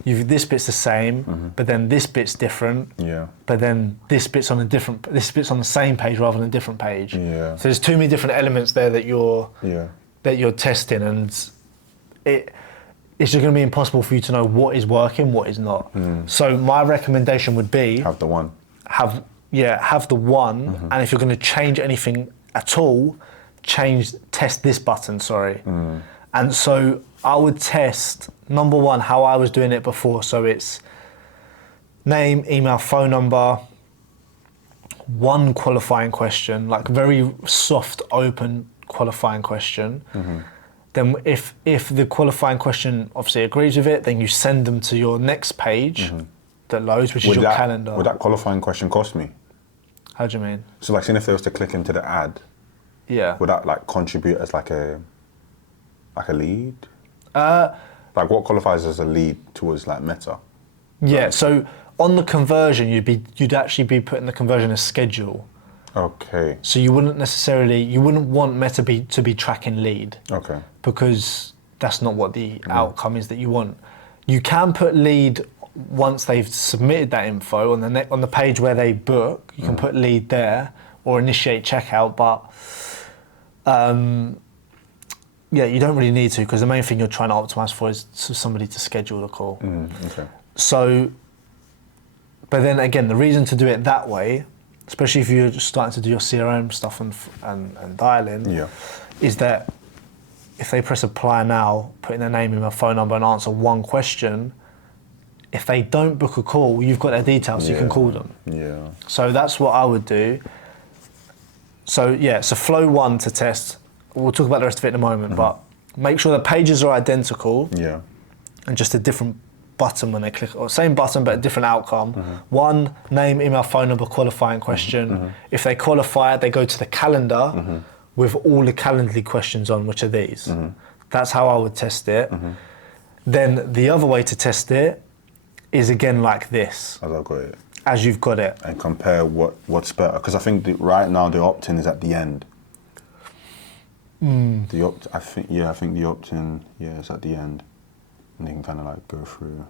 this bit's the same, but then this bit's different. Yeah. But then this bit's on the same page rather than a different page. Yeah. So there's too many different elements there that you're testing, and it's just going to be impossible for you to know what is working, what is not. So my recommendation would be have the one. Have the one, and if you're going to change anything at all, test this button. And so I would test number one how I was doing it before. So it's name, email, phone number, one qualifying question, like very soft, open qualifying question. Then if the qualifying question obviously agrees with it, then you send them to your next page that loads, which is your calendar. Would that qualifying question cost me? How do you mean? So like, saying if they was to click into the ad, would that like contribute as like a lead? Like what qualifies as a lead towards like Meta? Yeah, so on the conversion, you'd actually be putting the conversion as schedule. Okay. So you wouldn't want Meta to be tracking lead. Okay. Because that's not what the outcome is that you want. You can put lead once they've submitted that info on the page where they book. You can put lead there or initiate checkout, but you don't really need to, because the main thing you're trying to optimize for is for somebody to schedule the call. Okay. So, but then again, the reason to do it that way, especially if you're just starting to do your CRM stuff and dialing, is that if they press apply now, put in their name, email, phone number and answer one question, if they don't book a call, you've got their details, so you can call them. Yeah. So that's what I would do. So so flow one to test. We'll talk about the rest of it in a moment, but make sure the pages are identical. Yeah. And just a different button when they click, or same button but a different outcome. One, name, email, phone number, qualifying question. If they qualify, they go to the calendar with all the Calendly questions on, which are these. That's how I would test it. Then the other way to test it is again like this. As I've got it. As you've got it. And compare what's better. Because I think right now the opt-in is at the end. I think the opt-in is at the end. And you can kind of like go through.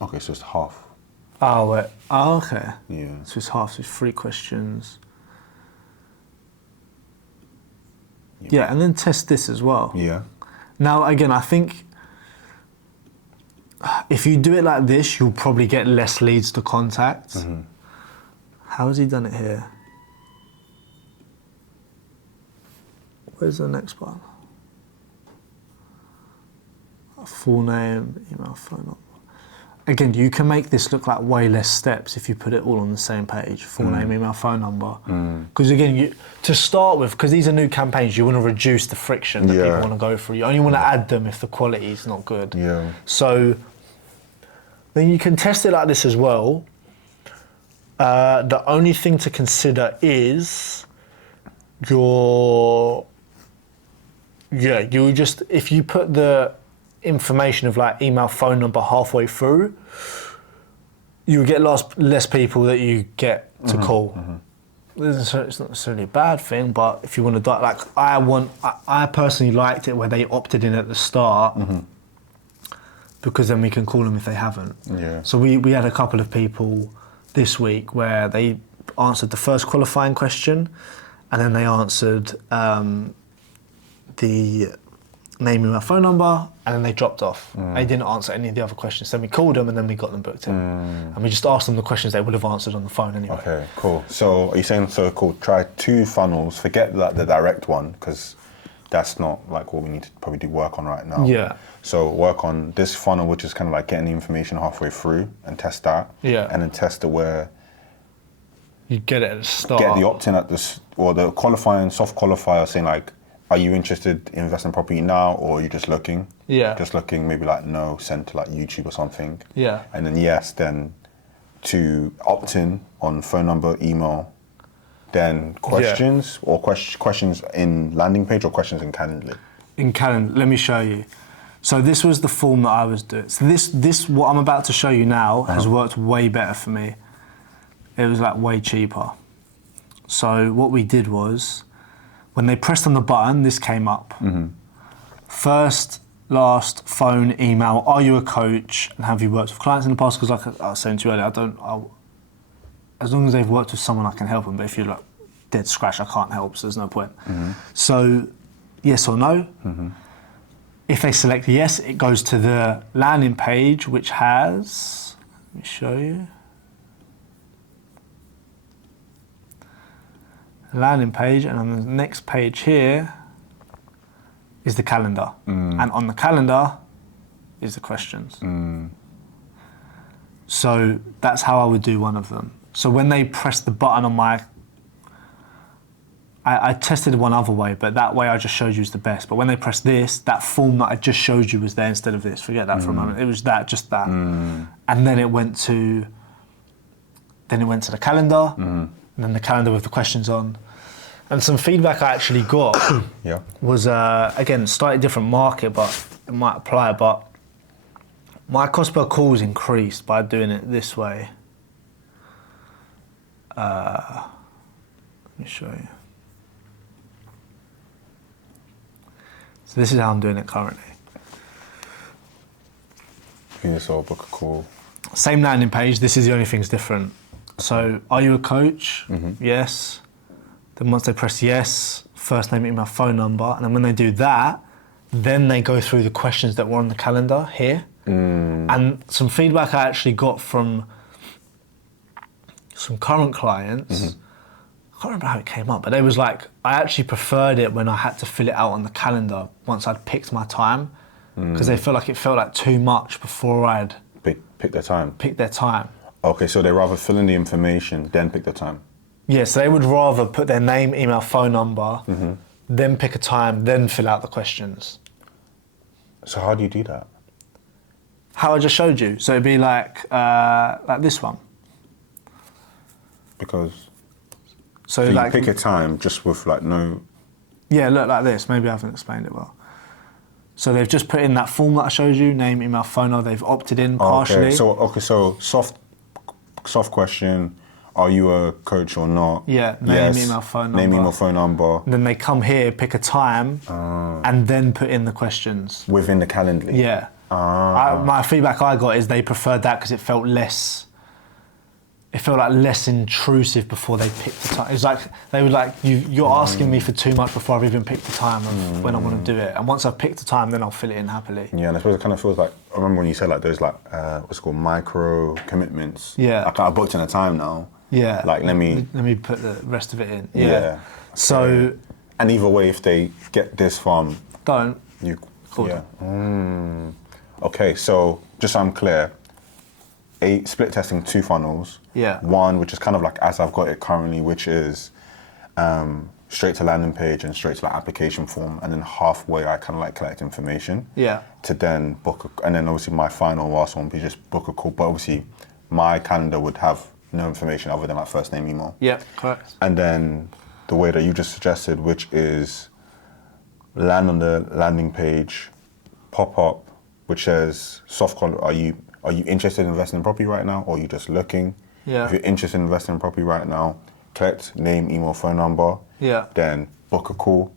Okay, so it's half. Oh, wait. Oh, okay. Yeah. So it's half, so it's 3 questions. Yeah, and then test this as well. Yeah. Now, again, I think if you do it like this, you'll probably get less leads to contact. How has he done it here? Where's the next one? Full name, email, phone number. again, you can make this look like way less steps if you put it all on the same page, full name, email, phone number. Because again, to start with, because these are new campaigns, you want to reduce the friction that people want to go through. You only want to add them if the quality is not good. Yeah. So then you can test it like this as well. The only thing to consider is you just, if you put the information of like email, phone number halfway through, you get less people that you get to call. It's not necessarily a bad thing, but if you want to, like, I personally liked it where they opted in at the start, because then we can call them if they haven't. Yeah. So we had a couple of people this week where they answered the first qualifying question, and then they answered the name, email, phone number, and then they dropped off. They didn't answer any of the other questions. Then we called them, and then we got them booked in. And we just asked them the questions they would have answered on the phone anyway. Okay, cool. So are you saying, try 2 funnels, forget like the direct one, because that's not like what we need to probably do work on right now. Yeah. So work on this funnel, which is kind of like getting the information halfway through, and test that. Yeah. And then test it where You get it at the start. get the opt-in at this, or the qualifying, soft qualifier saying like, are you interested in investing in property now, or are you just looking? Yeah. Just looking, maybe like no, send to like YouTube or something. Yeah. And then yes, then to opt in on phone number, email, then questions, or questions in landing page, or questions in Calendly? In Calendly, let me show you. So this was the form that I was doing. So this what I'm about to show you now has worked way better for me. It was like way cheaper. So what we did was, when they pressed on the button, this came up. First, last, phone, email, are you a coach, and have you worked with clients in the past? Because like I was saying to you earlier, as long as they've worked with someone, I can help them, but if you're like dead scratch, I can't help, so there's no point. So, yes or no. If they select yes, it goes to the landing page, which has, let me show you. Landing page, and on the next page here is the calendar, and on the calendar is the questions. So that's how I would do one of them. So when they press the button on my, I tested one other way, but that way I just showed you is the best. But when they press this, that form that I just showed you was there instead of this. Forget that for a moment. It was that, just that, and then it went to the calendar, and then the calendar with the questions on. And some feedback I actually got was, again, slightly different market, but it might apply, but my cost per call is increased by doing it this way. Let me show you. So this is how I'm doing it currently. You just all book a call. Same landing page, this is the only thing's different. So, are you a coach? Yes. Then once they press yes, first name, email, phone number, and then when they do that, then they go through the questions that were on the calendar here. And some feedback I actually got from some current clients, I can't remember how it came up, but they was like, I actually preferred it when I had to fill it out on the calendar once I'd picked my time, because they felt like it felt like too much before I'd pick their time. Pick their time. Okay, so they rather fill in the information, then pick the time. Yeah, so they would rather put their name, email, phone number, then pick a time, then fill out the questions. So how do you do that? How I just showed you. So it'd be like this one. Because so you like pick a time just with like no. Yeah, look like this. Maybe I haven't explained it well. So they've just put in that form that I showed you, name, email, phone number. They've opted in partially. So soft question. Are you a coach or not? Yeah, name, email, phone number. Name, email, phone number. And then they come here, pick a time, and then put in the questions. Within the Calendly? Yeah. My feedback I got is they preferred that because it felt less intrusive before they picked the time. It was like, they were like, you're asking me for too much before I've even picked the time of when I want to do it. And once I've picked the time, then I'll fill it in happily. Yeah, and I suppose it kind of feels like, I remember when you said like those like, what's it called, micro commitments. Yeah. Like I booked in a time now. Yeah. Like let me put the rest of it in. Yeah. Okay. So. And either way, if they get this from. Don't. You. Yeah. Okay, so just so I'm clear, split testing 2 funnels. Yeah. One, which is kind of like as I've got it currently, which is straight to landing page and straight to like application form, and then halfway I kind of like collect information. Yeah. To then and then obviously my final last one would be just book a call. But obviously my calendar would have no information other than like first name, email. Yeah, correct. And then the way that you just suggested, which is land on the landing page, pop up, which says soft call. Are you interested in investing in property right now, or are you just looking? Yeah. If you're interested in investing in property right now, collect name, email, phone number. Yeah. Then book a call.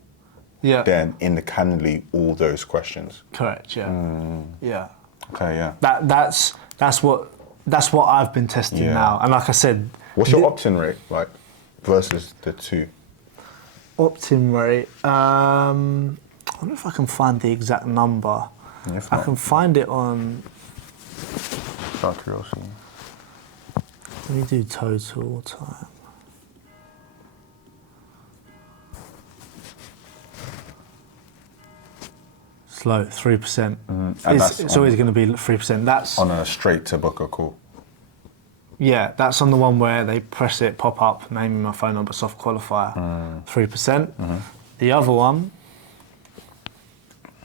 Yeah. Then in the Calendly, all those questions. Correct. Yeah. Yeah. Okay. Yeah. That's what I've been testing now, and like I said, what's your opt-in rate like versus the 2? Opt-in rate. I wonder if I can find the exact number. If I not, can find it on. out of curiosity. Let me do total time. It's low, 3%. It's always going to be 3%. That's on a straight to book a call. Yeah, that's on the one where they press it, pop up, name my phone number, soft qualifier, 3%. The other one,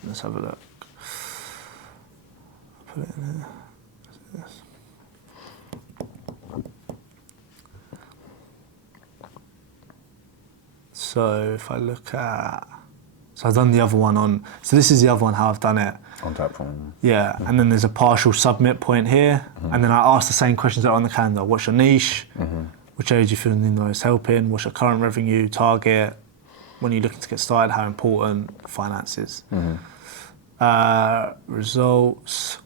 let's have a look. Put it in there. So if I look at, so I've done the other one on, so this is the other one how I've done it. On that form. Yeah, and then there's a partial submit point here, and then I ask the same questions that are on the calendar. What's your niche? Which area do you feel need the most help in? What's your current revenue target? When are you looking to get started? How important? Finances. Results.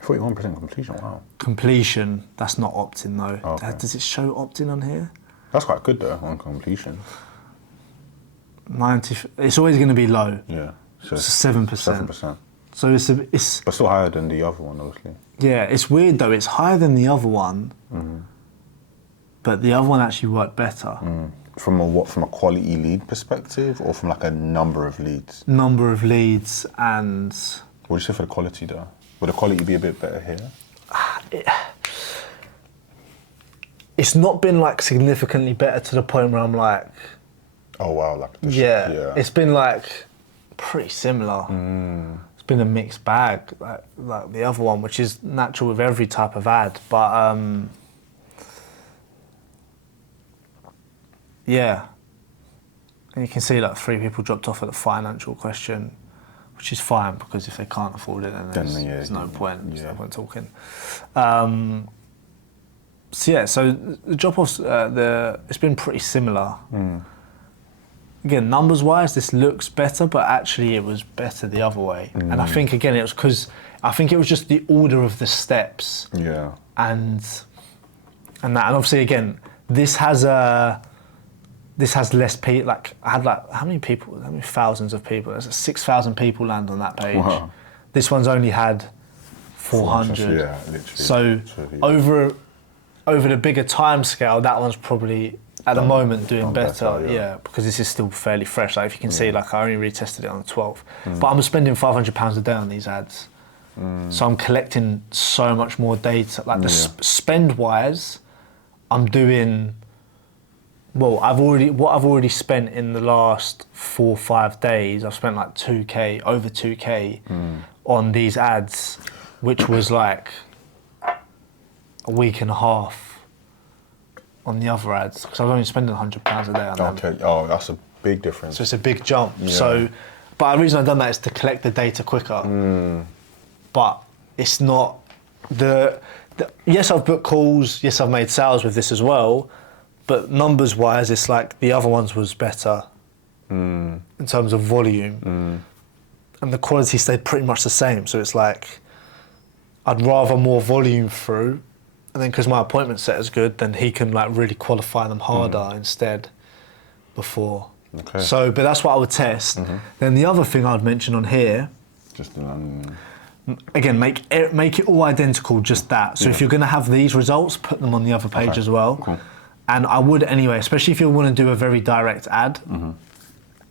41% completion, wow. Completion, that's not opt-in though. Okay. Does it show opt-in on here? That's quite good though, on completion. 90, it's always going to be low. Yeah. So it's 7%. 7%. So it's But still higher than the other one, obviously. Yeah, it's weird though. It's higher than the other one, but the other one actually worked better. From a quality lead perspective, or from like a number of leads? Number of leads and. What do you say for the quality though? Would the quality be a bit better here? It's not been like significantly better to the point where I'm like. Oh wow, like this. Yeah. It's been like pretty similar. It's been a mixed bag, like the other one, which is natural with every type of ad. But yeah, and you can see like 3 people dropped off at the financial question, which is fine because if they can't afford it, then there's no point. There's no point talking. So the drop-offs, it's been pretty similar. Again, numbers-wise, this looks better, but actually it was better the other way. And I think, again, it was because I think it was just the order of the steps. Yeah. And that. And obviously, again, this has less people. Like, I had like, how many thousands of people? There's 6,000 people land on that page. Wow. This one's only had 400. Yeah, literally. So over the bigger time scale, that one's probably at the moment doing better, yeah, because this is still fairly fresh. Like if you can see, like I only retested it on the 12th, but I'm spending £500 a day on these ads, so I'm collecting so much more data. Like the spend-wise, I'm doing well. I've already spent in the last 4 or 5 days. I've spent like over 2k on these ads, which was like a week and a half on the other ads, because I was only spending £100 a day on them. Okay, oh, that's a big difference. So it's a big jump. Yeah. So, but the reason I've done that is to collect the data quicker. But it's not yes, I've booked calls, yes, I've made sales with this as well, but numbers-wise, it's like the other ones was better in terms of volume. And the quality stayed pretty much the same. So it's like, I'd rather more volume through, and then because my appointment set is good, then he can like really qualify them harder instead before. Okay. So, but that's what I would test. Then the other thing I'd mention on here, Just again, make it all identical, just that. So if you're going to have these results, put them on the other page as well. Cool. And I would anyway, especially if you want to do a very direct ad.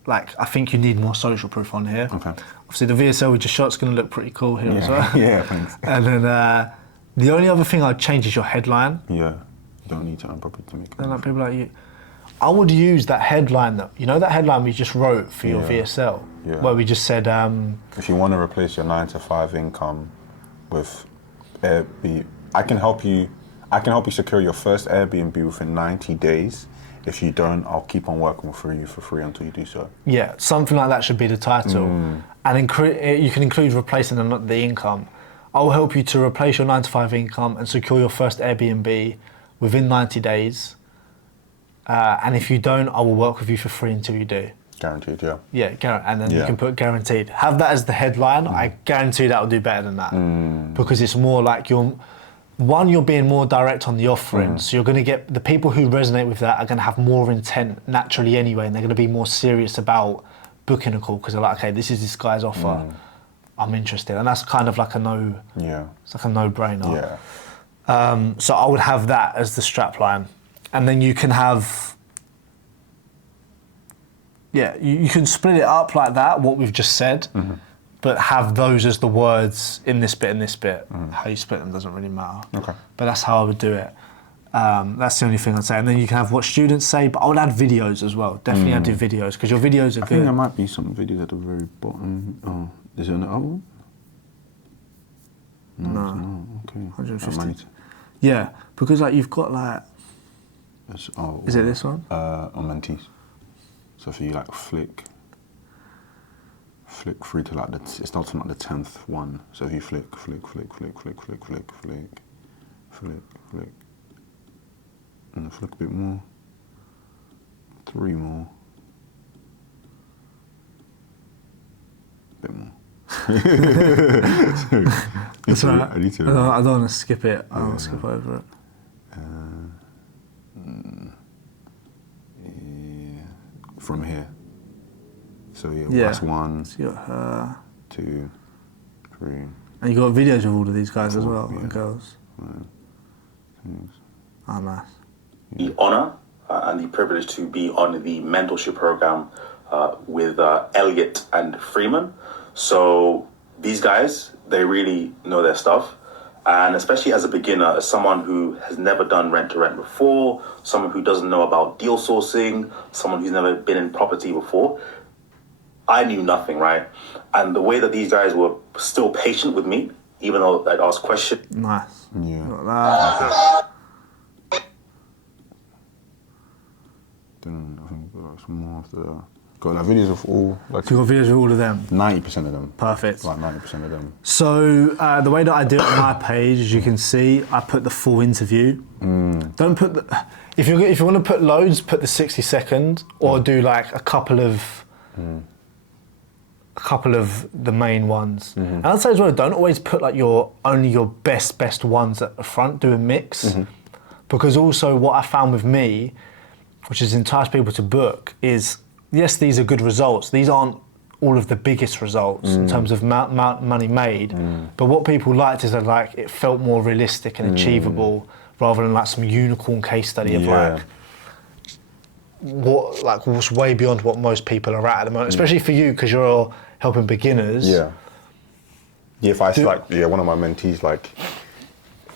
like, I think you need more social proof on here. Okay. Obviously, the VSL we just shot's going to look pretty cool here as well. Yeah, thanks. And then the only other thing I'd change is your headline. Yeah, you don't need to earn property to make it. Then like people like you, I would use that headline that headline we just wrote for your VSL, where we just said, if you want to replace your 9-to-5 income with Airbnb, I can help you secure your first Airbnb within 90 days. If you don't, I'll keep on working for you for free until you do so. Yeah, something like that should be the title. And you can include replacing the income. I'll help you to replace your 9-to-5 income and secure your first Airbnb within 90 days. And if you don't, I will work with you for free until you do. Guaranteed, yeah. Yeah, and then you can put guaranteed. Have that as the headline. I guarantee that will do better than that. Because it's more like you're being more direct on the offering. So you're going to get the people who resonate with that are going to have more intent naturally anyway, and they're going to be more serious about booking a call because they're like, okay, this is this guy's offer. I'm interested, and that's kind of like it's like a no-brainer. Yeah. So I would have that as the strapline, and then you can have, you can split it up like that. What we've just said. But have those as the words in this bit and this bit. How you split them doesn't really matter. Okay. But that's how I would do it. That's the only thing I'd say. And then you can have what students say, but I would add videos as well. Definitely add videos, because your videos are good. I think there might be some videos at the very bottom. Oh, is it on the other one? No. Okay. 150. Yeah, because like you've got like... is it this one? On mentees. So if you like flick through to like it starts on like the 10th one. So if you flick, and flick a bit more, 3 more, a bit more. That's right. I don't want to skip it. I don't want to skip over it. From here. So that's 1. So you got her. 2, 3. And you got videos of all of these guys as well, and girls. Oh, nice. The honour and the privilege to be on the mentorship program with Elliot and Freeman. So these guys, they really know their stuff. And especially as a beginner, as someone who has never done rent-to-rent before, someone who doesn't know about deal sourcing, someone who's never been in property before, I knew nothing, right? And the way that these guys were still patient with me, even though I'd ask questions. Nice. Yeah. Got that. Then I think some more of the... Got like videos of all... Like, so you got videos of all of them? 90% of them. Perfect. Like 90% of them. So the way that I do it on my page, as you can see, I put the full interview. Don't put the... If you want to put loads, put the 60-second, or do like a couple of the main ones. And I'd say as well, don't always put like only your best ones at the front, do a mix. Because also what I found with me, which has enticed people to book, is yes, these are good results. These aren't all of the biggest results in terms of money made. But what people liked is that like it felt more realistic and achievable rather than like some unicorn case study of what's way beyond what most people are at the moment, especially for you because you're helping beginners. If I one of my mentees like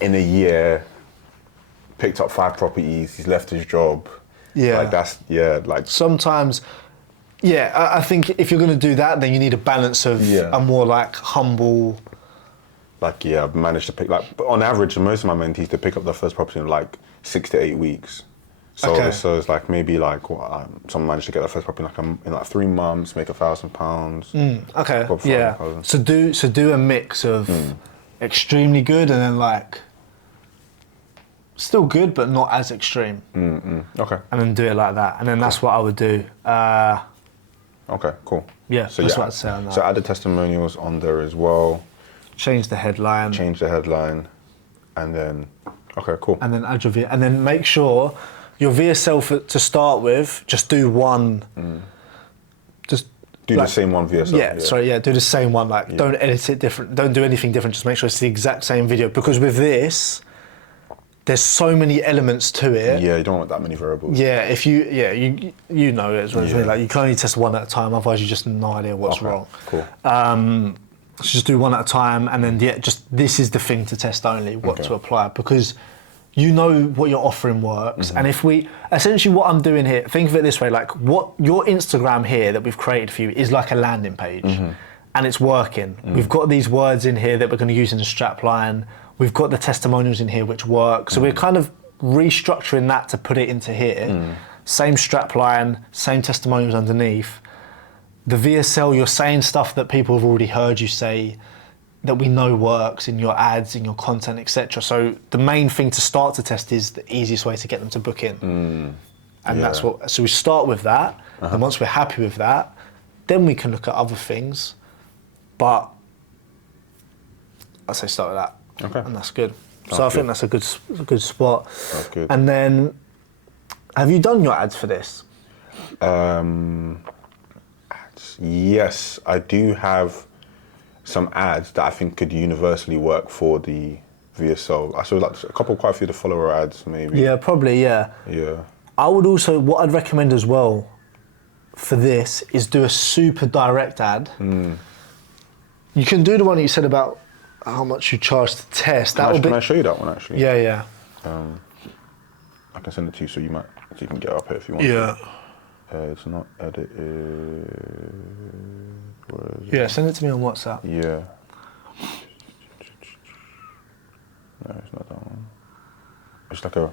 in a year picked up 5 properties, he's left his job. Sometimes I think if you're going to do that, then you need a balance of a more like humble. I've managed to pick on average, most of my mentees they pick up their first property in like 6 to 8 weeks. So it's like maybe like someone managed to get their first property in like 3 months, make £1,000. So do a mix of extremely good and then like still good but not as extreme. Okay. And then do it like that, and then that's what I would do. Okay, cool. Yeah, so that's what I'd say on that. So add the testimonials on there as well. Change the headline. And then okay, cool. And then add your and then make sure your VSL to start with, just do one. Just do the same one VSL. Do the same one. Don't edit it different. Don't do anything different. Just make sure it's the exact same video. Because with this, there's so many elements to it. Yeah, you don't want that many variables. Yeah, you know it as well as me. Like you can only test one at a time, otherwise you just have no idea what's wrong. Cool. So just do one at a time, and then just this is the thing to test only, what to apply, because you know what you're offering works. And if we, essentially what I'm doing here, think of it this way, like what your Instagram here that we've created for you is like a landing page, and it's working. We've got these words in here that we're going to use in the strap line. We've got the testimonials in here which work. So we're kind of restructuring that to put it into here. Same strap line, same testimonials underneath. The VSL, you're saying stuff that people have already heard you say that we know works in your ads, in your content, etc. So the main thing to start to test is the easiest way to get them to book in. And that's what, so we start with that. And once we're happy with that, then we can look at other things. But I say start with that. Okay. And that's good. So I think that's a good spot. That's good. And then, have you done your ads for this? Yes, I do have some ads that I think could universally work for the VSL. I saw like quite a few of the follower ads, maybe. Yeah, probably, yeah. Yeah. I would also, what I'd recommend as well for this is do a super direct ad. You can do the one that you said about how much you charge to test. Can I show you that one actually? Yeah. I can send it to you so you can get up here if you want. Yeah. It's not edited. Where is it? Yeah, send it to me on WhatsApp. Yeah. No, it's not that one. It's like a. Yo,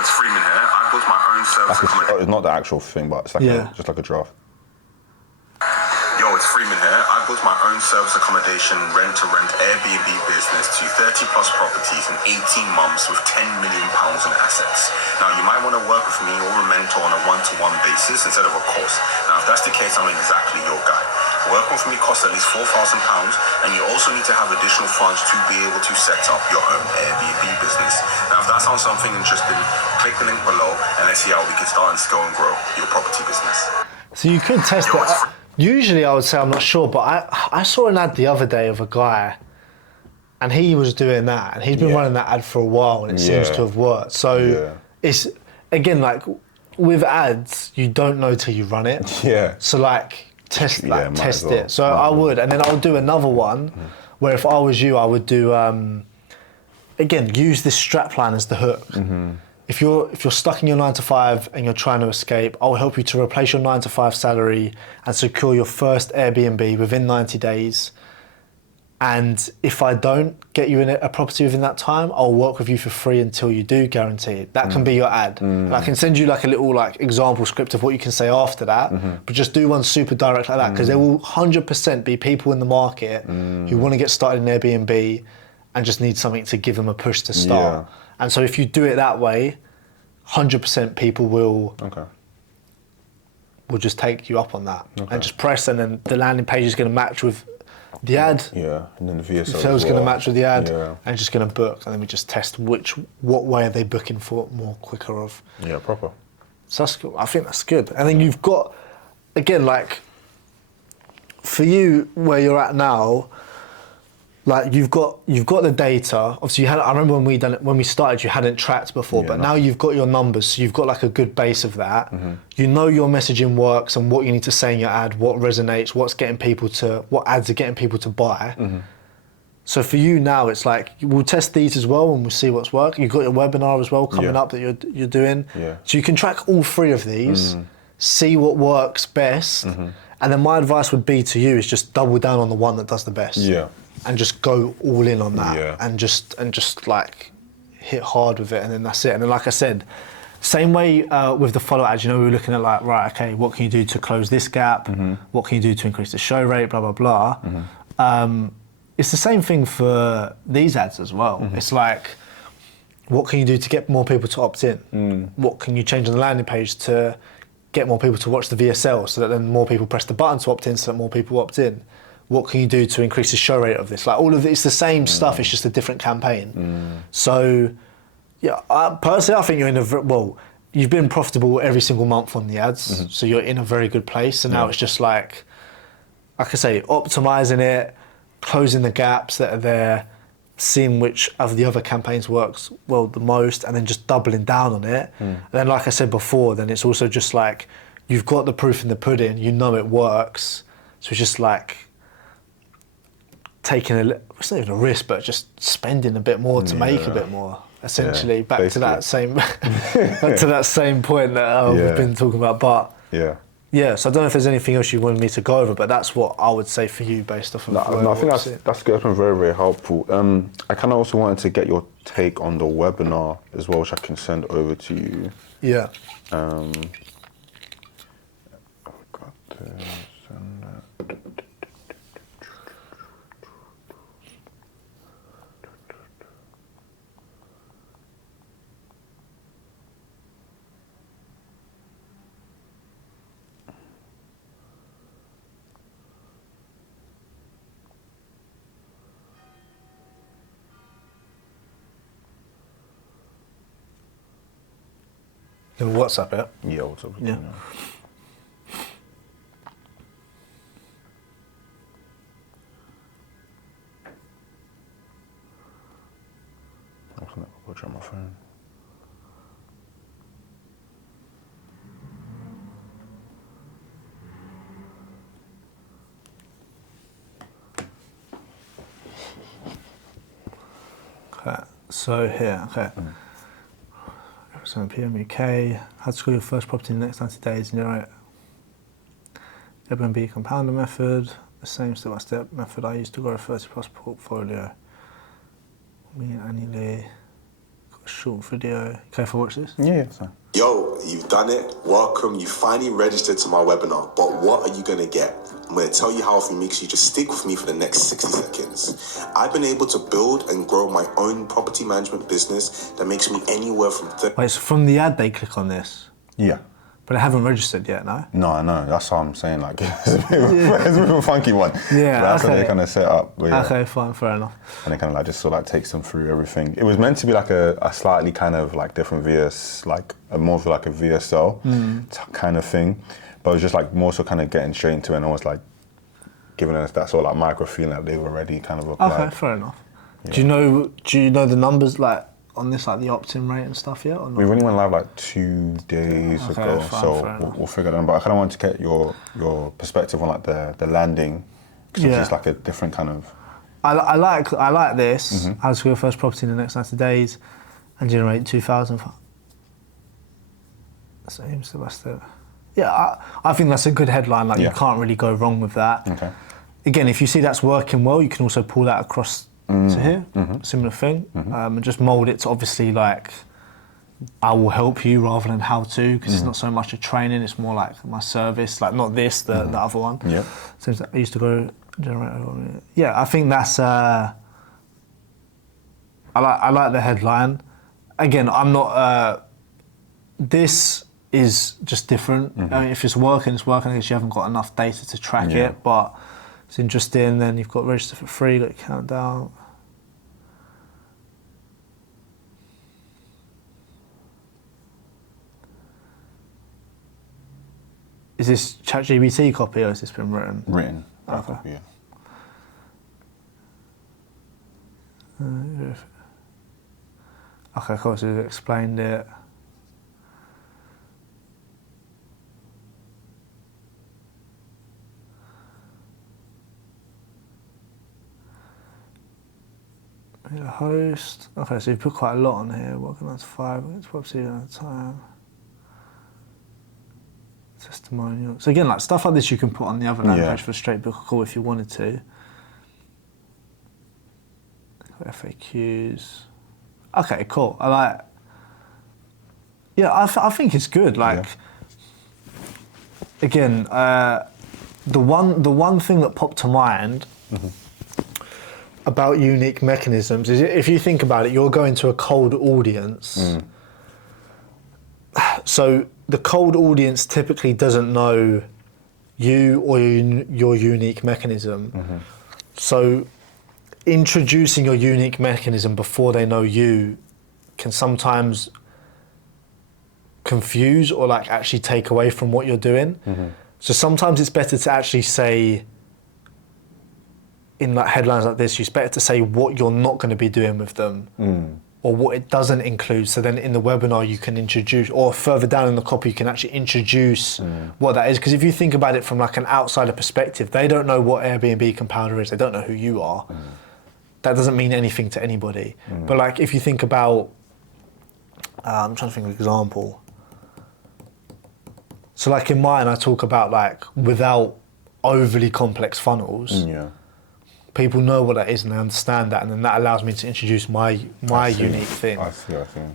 it's Freeman here. I built my own service accommodation. It's not the actual thing, but it's like just like a draft. Yo, it's Freeman here. I built my own service accommodation, rent-to-rent Airbnb business to 30 plus properties in 18 months with £10 million in assets. Now, you might want to work with me or a mentor on a one-to-one basis instead of a course. Now, if that's the case, I'm exactly your guy. Working with me costs at least £4,000, and you also need to have additional funds to be able to set up your own Airbnb business. Now, if that sounds something interesting, click the link below and let's see how we can start and scale and grow your property business. So you could test it. Usually I would say I'm not sure, but I saw an ad the other day of a guy and he was doing that, and he's been running that ad for a while, and it seems to have worked. So it's, again, like with ads, you don't know till you run it. Yeah. So like test well. it. So I would, and then I'll do another one where if I was you, I would do, again, use this strap line as the hook. If you're stuck in your 9 to 5 and you're trying to escape, I'll help you to replace your 9 to 5 salary and secure your first Airbnb within 90 days. And if I don't get you in a property within that time, I'll work with you for free until you do, guaranteed. That can be your ad. And I can send you like a little like example script of what you can say after that, but just do one super direct like that, because there will 100% be people in the market who want to get started in Airbnb and just need something to give them a push to start. And so if you do it that way, 100% people will just take you up on that and just press, and then the landing page is going to match with the ad. Yeah, and then the VSL is going to match with the ad, and it's just going to book, and then we just test what way are they booking for more quicker of. Yeah, proper. So that's cool. I think that's good. And then you've got, again, like for you where you're at now, like you've got the data. Obviously, I remember when we started, you hadn't tracked before, but now you've got your numbers, so you've got like a good base of that. You know your messaging works and what you need to say in your ad, what resonates, what ads are getting people to buy. So for you now, it's like we'll test these as well and we'll see what's working. You've got your webinar as well coming up that you're doing. So you can track all three of these, see what works best, and then my advice would be to you is just double down on the one that does the best. And just go all in on that, and just like hit hard with it, and then that's it. And then, like I said, same way with the follow ads. You know, we were looking at like, right, okay, what can you do to close this gap? What can you do to increase the show rate? Blah blah blah. It's the same thing for these ads as well. It's like, what can you do to get more people to opt in? What can you change on the landing page to get more people to watch the VSL, so that then more people press the button to opt in, so that more people opt in? What can you do to increase the show rate of this? Like all of it's the same stuff, it's just a different campaign. So, yeah, personally, I think you're you've been profitable every single month on the ads, so you're in a very good place. And now it's just like I say, optimizing it, closing the gaps that are there, seeing which of the other campaigns works well the most, and then just doubling down on it. And then, like I said before, then it's also just like you've got the proof in the pudding, you know it works, so it's just like taking it's not even a risk, but just spending a bit more to make a bit more. Essentially, back to that same point that we've been talking about. But so I don't know if there's anything else you wanted me to go over, but that's what I would say for you based off of. No, I think that's good. That's been very, very helpful. I kind of also wanted to get your take on the webinar as well, which I can send over to you. Yeah. I've got this and that. You know, WhatsApp it? Yeah, WhatsApp it. Yeah. I'll watch on my phone. Okay, so here, So PM UK, how to score your first property in the next 90 days, and you're right. Airbnb compounder method, the same step-by-step method I used to grow a 30 plus portfolio. Me annually, got a short video. Okay, if I watch this? Yeah, so. Yo, you've done it. Welcome. You finally registered to my webinar. But what are you going to get? I'm going to tell you how, if you make sure you just stick with me for the next 60 seconds. I've been able to build and grow my own property management business that makes me anywhere from... Wait, so from the ad they click on this? Yeah. But they haven't registered yet, no? No, I know. That's what I'm saying. Like, it's a bit of a funky one. Yeah, that's what they kind of set up. Okay, fine, fair enough. And they kind of like just sort of like takes them through everything. It was meant to be like a slightly kind of like different VS, like more of like a VSL kind of thing. But it was just like more so kind of getting straight into it and almost like giving us that sort of like micro feeling that they've already kind of applied. Okay, fair enough. Yeah. Do you know the numbers like on this, like the opt-in rate and stuff yet? Or not? We only went live like 2 days ago, fine, so we'll figure that out. But I kind of wanted to get your perspective on like the landing, because it's like a different kind of. I like this. How to secure your first property in the next 90 days and generate 2,000. Same step by step. Yeah, I think that's a good headline. Like you can't really go wrong with that. Okay. Again, if you see that's working well, you can also pull that across to here, similar thing, and just mould it to obviously like I will help you rather than how to, because it's not so much a training, it's more like my service, like not this, the other one. Yeah. So I used to go generate. Yeah, I think that's. I like the headline. Again, I'm not. This is just different. I mean, if it's working, it's working. I guess you haven't got enough data to track it, but. It's interesting. Then you've got register for free, got your countdown. Is this ChatGPT copy or has this been written? Written. Okay. Copy, yeah. Okay, cool. So you've explained it. Be the host. Okay, so you've put quite a lot on here. Welcome to 5. It's property at a time. Testimonial. So again, like stuff like this you can put on the other landing page for a straight book call if you wanted to. FAQs. Okay, cool. I like. Yeah, I think it's good. Like, again, the one thing that popped to mind. About unique mechanisms is if you think about it, you're going to a cold audience. So the cold audience typically doesn't know you or your unique mechanism. So introducing your unique mechanism before they know you can sometimes confuse or like actually take away from what you're doing. So sometimes it's better to actually say, in like headlines like this, it's better to say what you're not going to be doing with them or what it doesn't include. So then in the webinar you can introduce, or further down in the copy you can actually introduce what that is. Because if you think about it from like an outsider perspective, they don't know what Airbnb compounder is. They don't know who you are. That doesn't mean anything to anybody. But like if you think about, I'm trying to think of an example. So like in mine, I talk about like without overly complex funnels. People know what that is and they understand that, and then that allows me to introduce my unique thing. I see.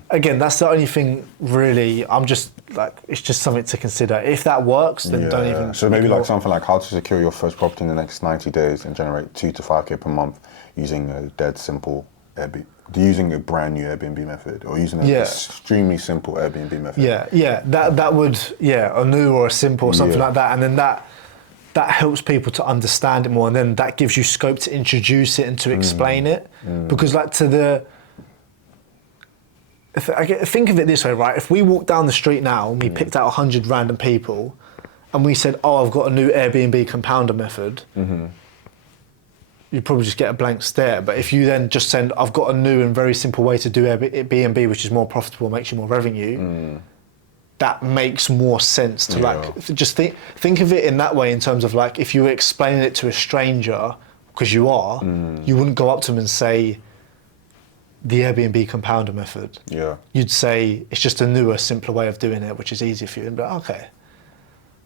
Again, that's the only thing really. I'm just like, it's just something to consider. If that works, then don't even. So maybe like something like how to secure your first property in the next 90 days and generate 2 to 5K per month using a dead simple Airbnb. Using a brand new Airbnb method, or using an extremely simple Airbnb method. That would a new or a simple or something like that, and then that helps people to understand it more, and then that gives you scope to introduce it and to explain it. Because like think of it this way, right? If we walked down the street now and we picked out 100 random people and we said, oh, I've got a new Airbnb compounder method, you'd probably just get a blank stare. But if you then just send, I've got a new and very simple way to do Airbnb, which is more profitable, makes you more revenue, that makes more sense to like, just think of it in that way, in terms of like, if you were explaining it to a stranger, because you are, you wouldn't go up to them and say, the Airbnb compounder method. You'd say, it's just a newer, simpler way of doing it, which is easier for you. And be like, okay.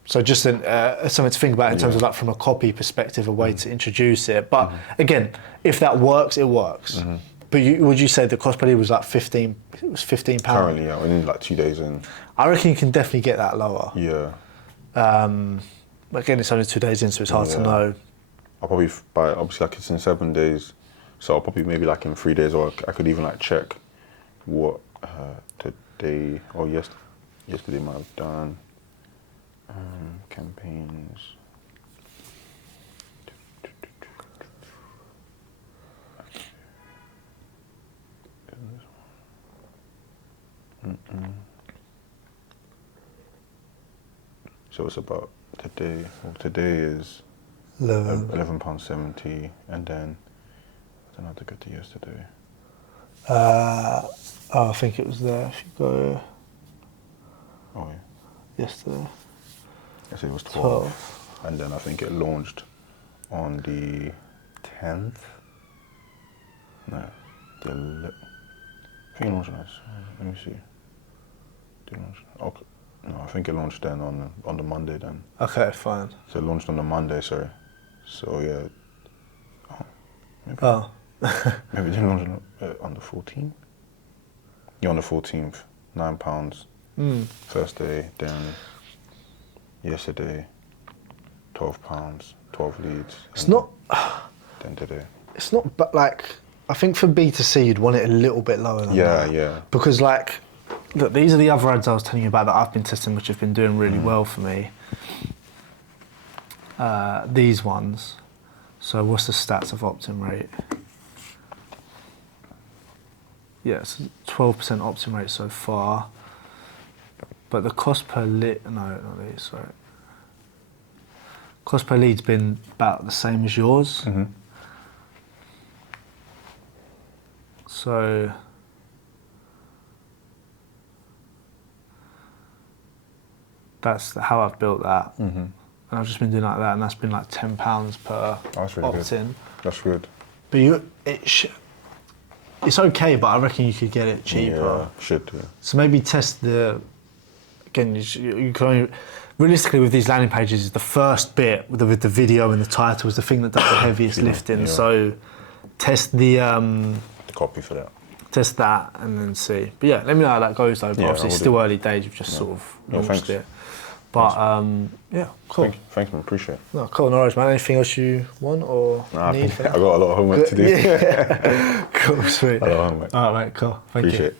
So just something to think about in terms of like, from a copy perspective, a way to introduce it. But again, if that works, it works. But would you say the cost per lead was like 15? It was £15. Currently, yeah, we need like 2 days in. I reckon you can definitely get that lower. But again, it's only 2 days in, so it's hard to know. I'll probably obviously like it's in 7 days, so I'll probably maybe like in 3 days, or I could even like check what today or yesterday might have done. Campaigns. So it's about today. Well, today is £11.70, and then I don't know how to get to yesterday. I think it was there. If you go. Oh yeah. Yesterday. I said it was 12, and then I think it launched on the 10th. No, I think it launched on. Let me see. Did it launch? Okay. No, I think it launched then on the Monday then. Okay, fine. So it launched on the Monday, sorry. So yeah. Maybe it didn't launch on the 14th. Yeah, on the 14th, £9. First day, then yesterday, £12, 12 leads. It's not. Then today. It's not, but like, I think for B2C, you'd want it a little bit lower than that. Yeah. Because like, look, these are the other ads I was telling you about that I've been testing, which have been doing really well for me. These ones. So what's the stats of opt-in rate? Yeah, it's 12% opt-in rate so far. But the cost per lead, no, not these, sorry. Cost per lead's been about the same as yours. So that's how I've built that. And I've just been doing like that, and that's been like £10 per opt-in. That's good. But it's okay, but I reckon you could get it cheaper. Yeah, should do. So maybe test again, you can only, realistically with these landing pages, the first bit with the video and the title is the thing that does the heaviest lifting. Yeah. So test the copy for that. Test that and then see. But yeah, let me know how that goes though. But obviously it's still early days, you've just sort of launched it. But yeah, cool. Thanks man, appreciate it. No, cool, no worries man. Anything else you want or need? I got a lot of homework to do. Cool, sweet. A lot of homework. All right, mate, cool. Thank you. Appreciate it.